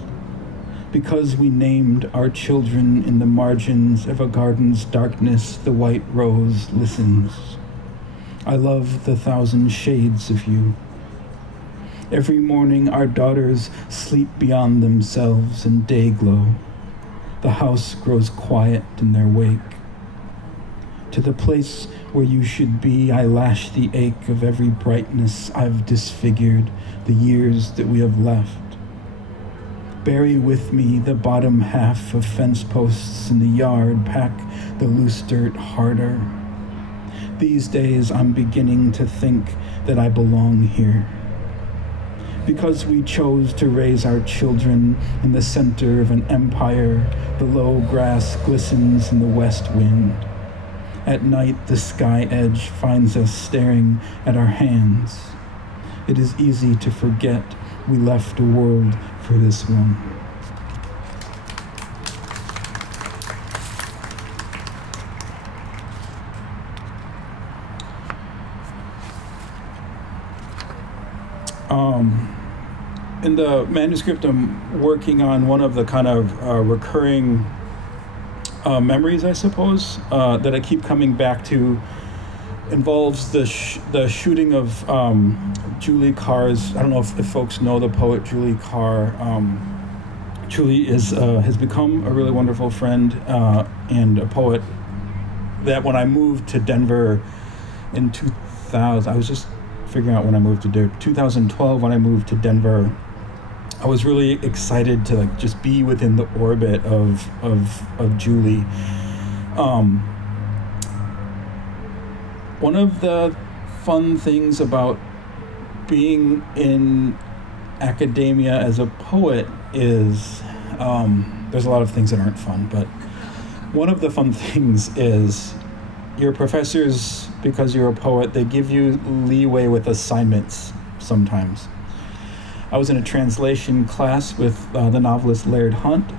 Because we named our children in the margins of a garden's darkness, the white rose listens. I love the thousand shades of you. Every morning our daughters sleep beyond themselves in day glow. The house grows quiet in their wake. To the place where you should be, I lash the ache of every brightness I've disfigured, the years that we have left. Bury with me the bottom half of fence posts in the yard, pack the loose dirt harder. These days I'm beginning to think that I belong here. Because we chose to raise our children in the center of an empire, the low grass glistens in the west wind. At night, the sky edge finds us staring at our hands. It is easy to forget we left a world for this one. In the manuscript, I'm working on one of the kind of recurring memories, I suppose, that I keep coming back to. Involves the shooting of Julie Carr's. I don't know if folks know the poet Julie Carr. Julie has become a really wonderful friend and a poet that when I moved to Denver in 2000, I was just figuring out when I moved to Denver. 2012, when I moved to Denver, I was really excited to just be within the orbit of Julie. One of the fun things about being in academia as a poet is there's a lot of things that aren't fun, but one of the fun things is your professors, because you're a poet, they give you leeway with assignments sometimes. I was in a translation class with the novelist Laird Hunt,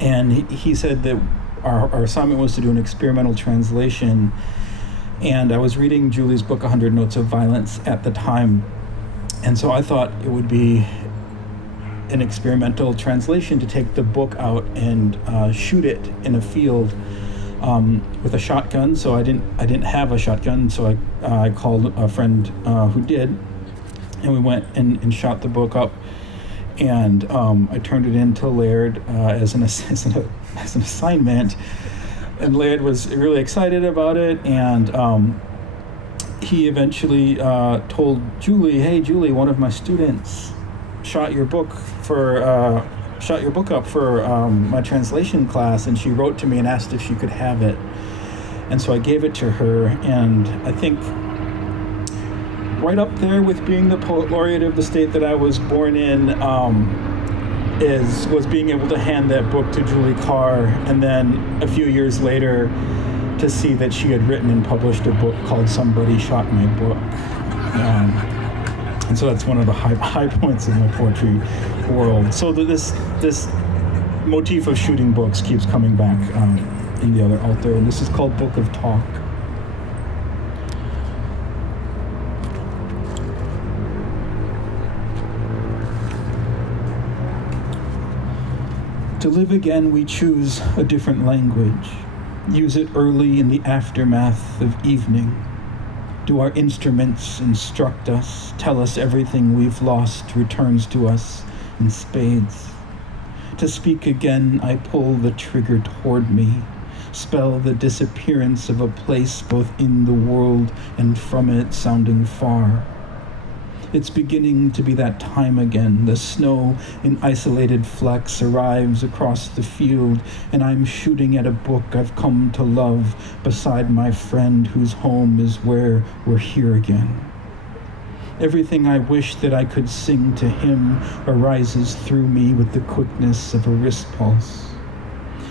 and he said that our assignment was to do an experimental translation. And I was reading Julie's book, 100 Notes of Violence, at the time. And so I thought it would be an experimental translation to take the book out and shoot it in a field with a shotgun. So I didn't have a shotgun, so I called a friend who did. And we went and shot the book up. And I turned it in to Laird as an assignment. And Laird was really excited about it, and he eventually told Julie, "Hey, Julie, one of my students shot your book up for my translation class, and she wrote to me and asked if she could have it." And so I gave it to her, and I think right up there with being the poet laureate of the state that I was born in, was being able to hand that book to Julie Carr, and then a few years later to see that she had written and published a book called Somebody Shot My Book. And so that's one of the high points in my poetry world. So this motif of shooting books keeps coming back in the other altar, and this is called Book of Talk. To live again, we choose a different language. Use it early in the aftermath of evening. Do our instruments instruct us, tell us everything we've lost returns to us in spades. To speak again, I pull the trigger toward me, spell the disappearance of a place both in the world and from it sounding far. It's beginning to be that time again. The snow in isolated flecks arrives across the field, and I'm shooting at a book I've come to love beside my friend whose home is where we're here again. Everything I wish that I could sing to him arises through me with the quickness of a wrist pulse.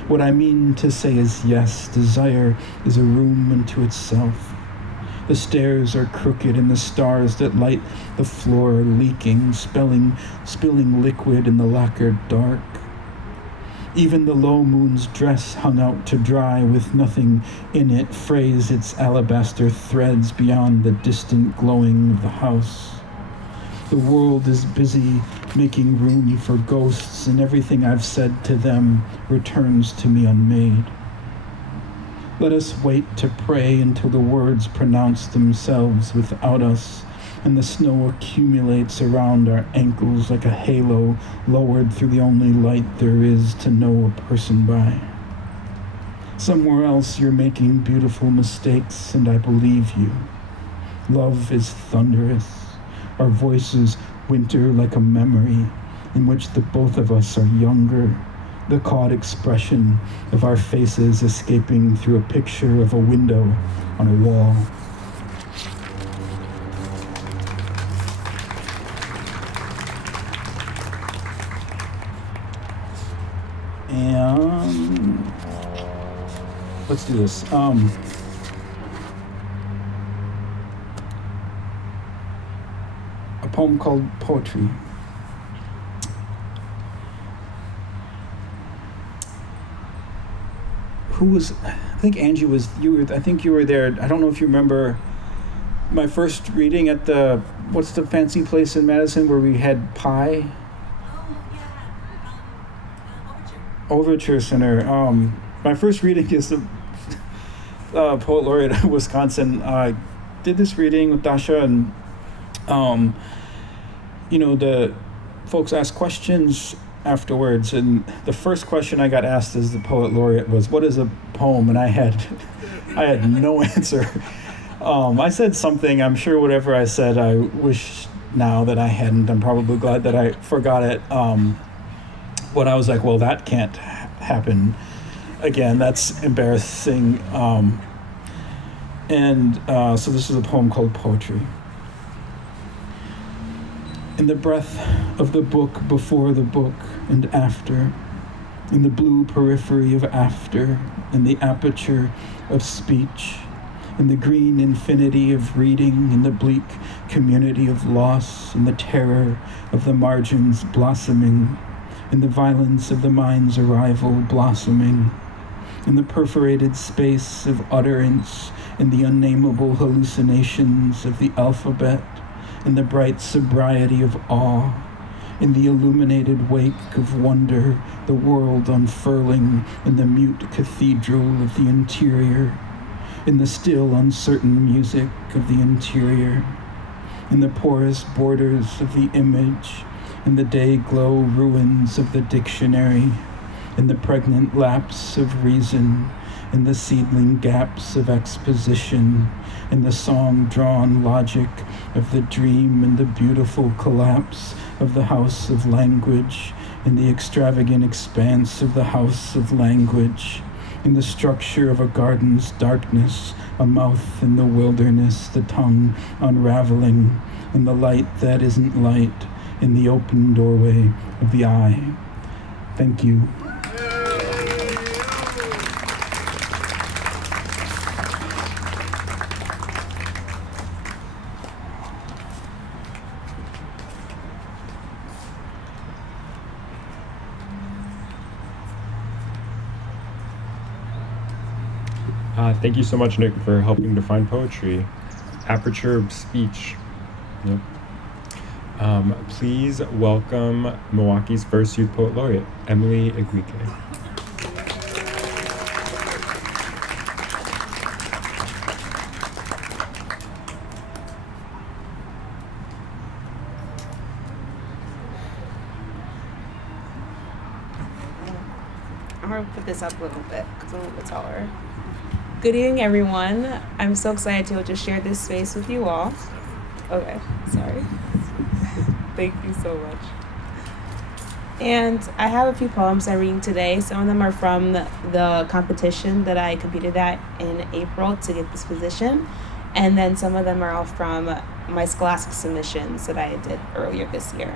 What I mean to say is yes, desire is a room unto itself. The stairs are crooked and the stars that light the floor are leaking, spilling liquid in the lacquered dark. Even the low moon's dress hung out to dry with nothing in it frays its alabaster threads beyond the distant glowing of the house. The world is busy making room for ghosts, and everything I've said to them returns to me unmade. Let us wait to pray until the words pronounce themselves without us, and the snow accumulates around our ankles like a halo lowered through the only light there is to know a person by. Somewhere else you're making beautiful mistakes, and I believe you. Love is thunderous. Our voices winter like a memory in which the both of us are younger, the caught expression of our faces escaping through a picture of a window on a wall. And let's do this. A poem called Poetry. I think Angie was, I think you were there. I don't know if you remember my first reading at what's the fancy place in Madison where we had pie? Overture Center. My first reading is the Poet Laureate of Wisconsin. I did this reading with Dasha, and the folks asked questions afterwards, and the first question I got asked as the Poet Laureate was, "What is a poem?" And I had no answer. I said something. I'm sure whatever I said, I wish now that I hadn't. I'm probably glad that I forgot it. But I was like, well, that can't happen again. That's embarrassing. So this is a poem called Poetry. In the breath of the book before the book and after, in the blue periphery of after, in the aperture of speech, in the green infinity of reading, in the bleak community of loss, in the terror of the margins blossoming, in the violence of the mind's arrival blossoming, in the perforated space of utterance, in the unnameable hallucinations of the alphabet, in the bright sobriety of awe, in the illuminated wake of wonder, the world unfurling in the mute cathedral of the interior, in the still uncertain music of the interior, in the porous borders of the image, in the day-glow ruins of the dictionary, in the pregnant lapse of reason, in the seedling gaps of exposition, in the song-drawn logic of the dream, in the beautiful collapse of the house of language, in the extravagant expanse of the house of language, in the structure of a garden's darkness, a mouth in the wilderness, the tongue unraveling, in the light that isn't light, in the open doorway of the eye. Thank you. Thank you so much, Nick, for helping define poetry. Aperture speech. Yep. Please welcome Milwaukee's first Youth Poet Laureate, Emily Igwike. I'm gonna put this up a little bit because I'm a little bit taller. Good evening, everyone. I'm so excited to just share this space with you all. Okay, sorry. Thank you so much. And I have a few poems I'm reading today. Some of them are from the competition that I competed at in April to get this position. And then some of them are all from my scholastic submissions that I did earlier this year.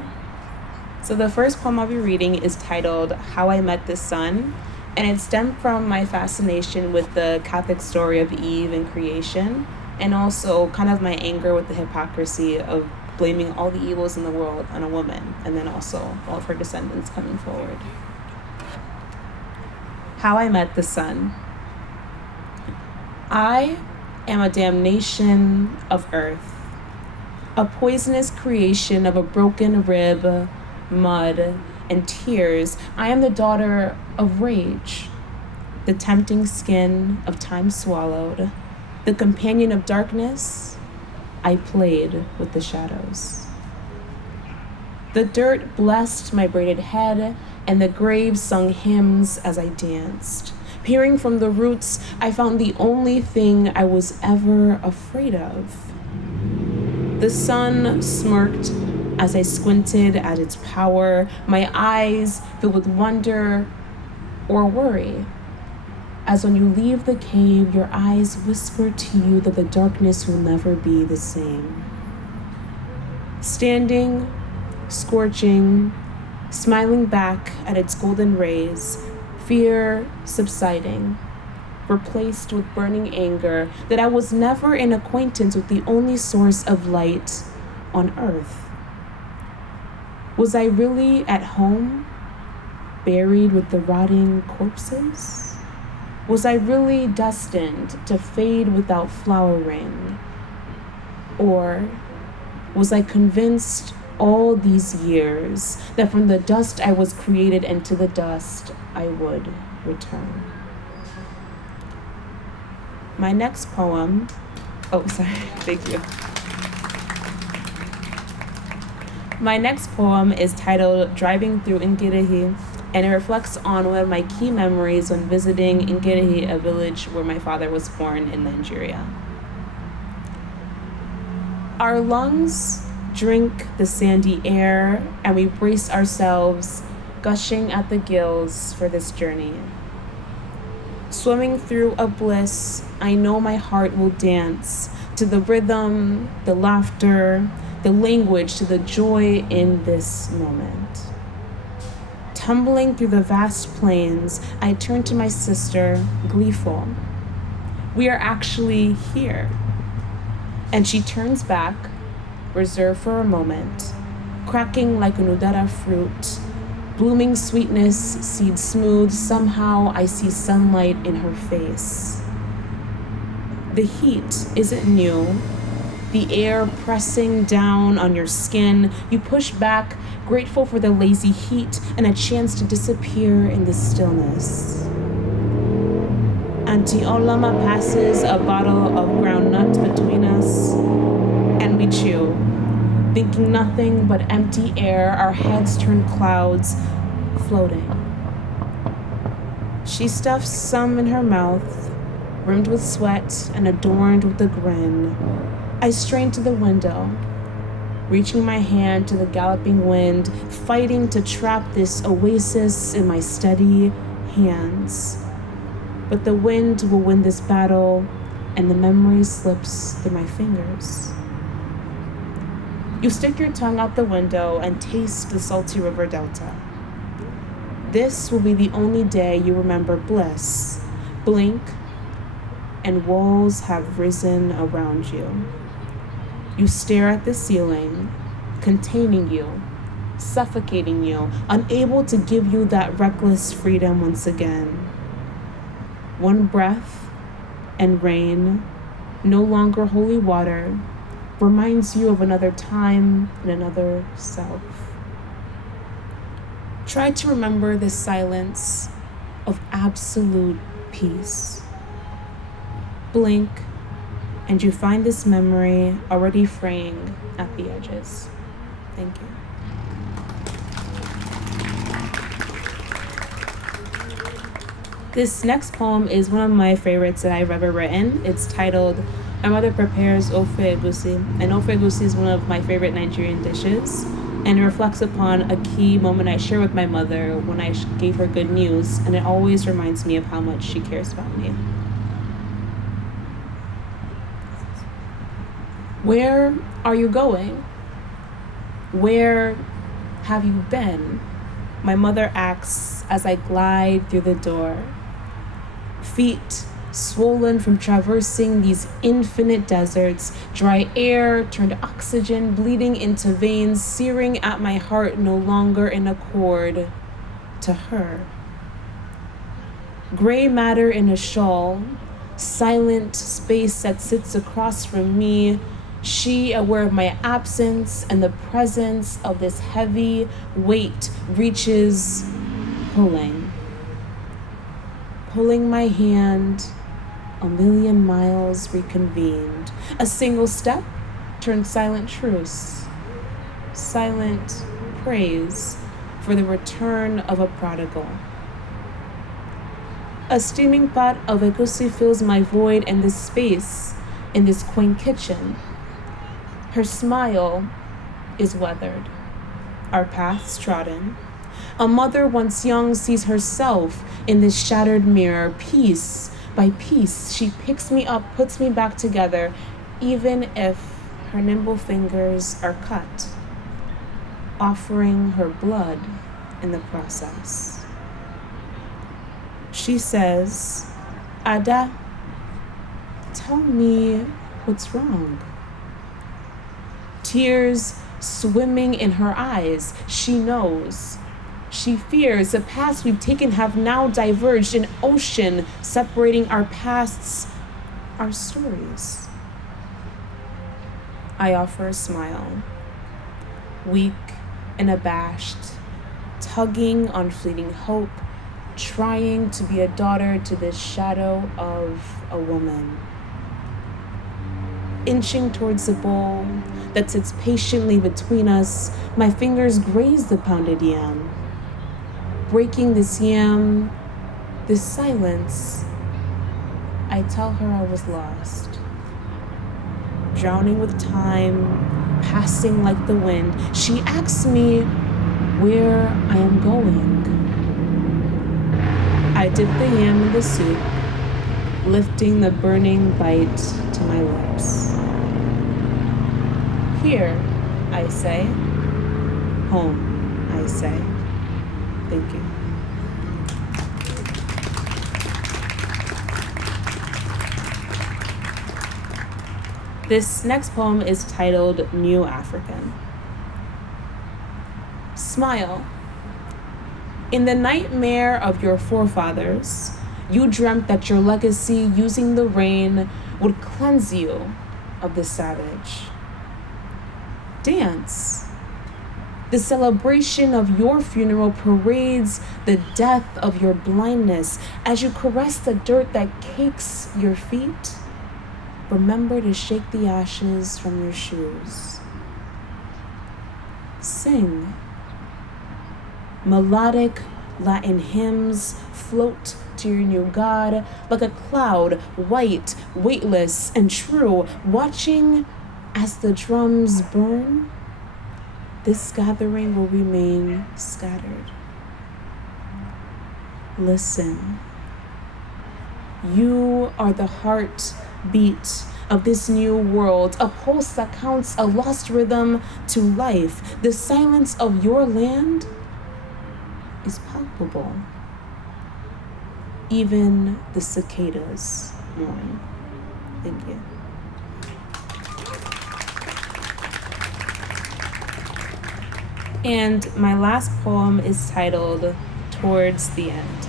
So the first poem I'll be reading is titled How I Met the Sun, and it stemmed from my fascination with the Catholic story of Eve and creation, and also kind of my anger with the hypocrisy of blaming all the evils in the world on a woman, and then also all of her descendants coming forward. How I Met the Sun. I am a damnation of earth, a poisonous creation of a broken rib, mud, and tears. I am the daughter of rage, the tempting skin of time swallowed, the companion of darkness. I played with the shadows. The dirt blessed my braided head, and the grave sung hymns as I danced. Peering from the roots, I found the only thing I was ever afraid of. The sun smirked as I squinted at its power, my eyes filled with wonder or worry. As when you leave the cave, your eyes whisper to you that the darkness will never be the same. Standing, scorching, smiling back at its golden rays, fear subsiding, replaced with burning anger that I was never in acquaintance with the only source of light on earth. Was I really at home, buried with the rotting corpses? Was I really destined to fade without flowering? Or was I convinced all these years that from the dust I was created and to the dust I would return? My next poem, thank you. My next poem is titled Driving Through Ngirehe, and it reflects on one of my key memories when visiting Ngirehe, a village where my father was born in Nigeria. Our lungs drink the sandy air, and we brace ourselves, gushing at the gills for this journey. Swimming through a bliss, I know my heart will dance to the rhythm, the laughter, the language, to the joy in this moment. Tumbling through the vast plains, I turn to my sister, gleeful. We are actually here. And she turns back, reserved for a moment, cracking like an udara fruit, blooming sweetness, seed smooth. Somehow I see sunlight in her face. The heat isn't new. The air pressing down on your skin, you push back, grateful for the lazy heat and a chance to disappear in the stillness. Auntie Olama passes a bottle of groundnut between us, and we chew, thinking nothing but empty air, our heads turn clouds, floating. She stuffs some in her mouth, rimmed with sweat and adorned with a grin. I strain to the window, reaching my hand to the galloping wind, fighting to trap this oasis in my steady hands. But the wind will win this battle, and the memory slips through my fingers. You stick your tongue out the window and taste the salty river delta. This will be the only day you remember bliss. Blink, and walls have risen around you. You stare at the ceiling, containing you, suffocating you, unable to give you that reckless freedom once again. One breath, and rain, no longer holy water, reminds you of another time and another self. Try to remember the silence of absolute peace. Blink, and you find this memory already fraying at the edges. Thank you. This next poem is one of my favorites that I've ever written. It's titled, My Mother Prepares Ofe Egusi. And Ofe Egusi is one of my favorite Nigerian dishes, and it reflects upon a key moment I share with my mother when I gave her good news, and it always reminds me of how much she cares about me. Where are you going? Where have you been? My mother asks as I glide through the door. Feet swollen from traversing these infinite deserts, dry air turned oxygen, bleeding into veins, searing at my heart, no longer in accord to her. Gray matter in a shawl, silent space that sits across from me, she aware of my absence and the presence of this heavy weight reaches, pulling my hand, a million miles reconvened. A single step turned silent truce, silent praise for the return of a prodigal. A steaming pot of egusi fills my void in this space, in this quaint kitchen. Her smile is weathered, our paths trodden. A mother once young sees herself in this shattered mirror. Piece by piece, she picks me up, puts me back together, even if her nimble fingers are cut, offering her blood in the process. She says, Ada, tell me what's wrong. Tears swimming in her eyes, she knows. She fears the paths we've taken have now diverged, an ocean separating our pasts, our stories. I offer a smile, weak and abashed, tugging on fleeting hope, trying to be a daughter to this shadow of a woman. Inching towards the bowl that sits patiently between us, my fingers graze the pounded yam. Breaking this yam, this silence, I tell her I was lost. Drowning with time, passing like the wind, she asks me where I am going. I dip the yam in the soup, lifting the burning bite to my lips. Here, I say. Home, I say. Thank you. This next poem is titled New African. Smile. In the nightmare of your forefathers, you dreamt that your legacy using the rain would cleanse you of the savage. Dance. The celebration of your funeral parades the death of your blindness. As you caress the dirt that cakes your feet, remember to shake the ashes from your shoes. Sing. Melodic Latin hymns float to your new God like a cloud, white, weightless, and true, watching as the drums burn. This gathering will remain scattered. Listen. You are the heartbeat of this new world, a pulse that counts a lost rhythm to life. The silence of your land is palpable. Even the cicadas mourn. Thank you. And my last poem is titled Towards the End.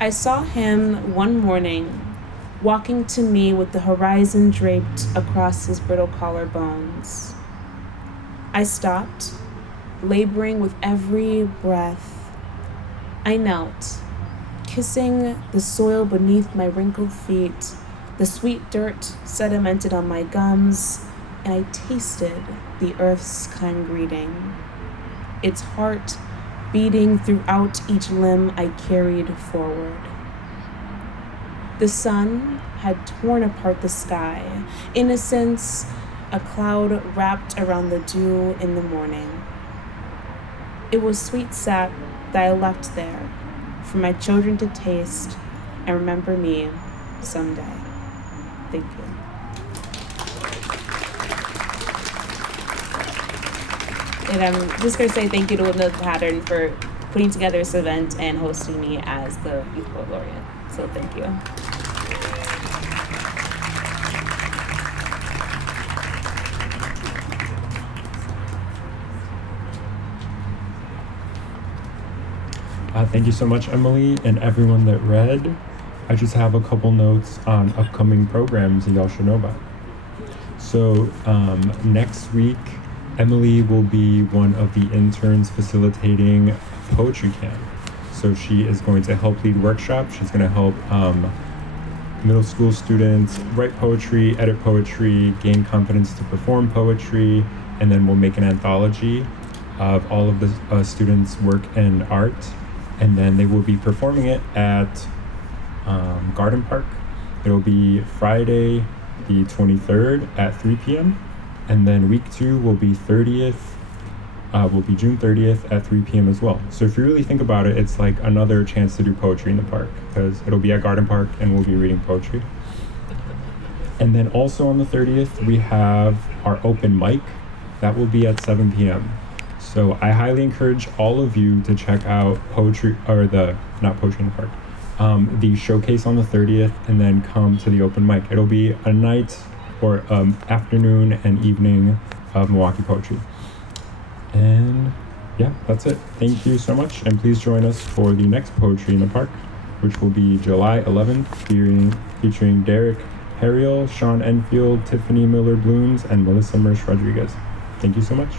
I saw him one morning walking to me with the horizon draped across his brittle collarbones. I stopped, laboring with every breath. I knelt, kissing the soil beneath my wrinkled feet, the sweet dirt sedimented on my gums, and I tasted the earth's kind greeting, its heart beating throughout each limb I carried forward. The sun had torn apart the sky, innocence, a cloud wrapped around the dew in the morning. It was sweet sap that I left there for my children to taste and remember me someday. Thank you. And I'm just going to say thank you to Linda Pattern for putting together this event and hosting me as the Youth Poet Laureate. So thank you. Thank you so much, Emily, and everyone that read. I just have a couple notes on upcoming programs that y'all should know about. So next week, Emily will be one of the interns facilitating Poetry Camp. So she is going to help lead workshops. She's going to help middle school students write poetry, edit poetry, gain confidence to perform poetry, and then we'll make an anthology of all of the students' work and art. And then they will be performing it at Garden Park. It'll be Friday the 23rd at 3 p.m. And then week 2 will be June 30th at 3 p.m. as well. So if you really think about it, it's like another chance to do poetry in the park because it'll be at Garden Park and we'll be reading poetry. And then also on the 30th, we have our open mic. That will be at 7 p.m. So I highly encourage all of you to check out not poetry in the park, the showcase on the 30th, and then come to the open mic. It'll be a night or afternoon and evening of Milwaukee poetry. And yeah, that's it. Thank you so much. And please join us for the next Poetry in the Park, which will be July 11th, featuring Derek Harriel, Sean Enfield, Tiffany Miller-Blooms, and Melissa Mersch Rodriguez. Thank you so much.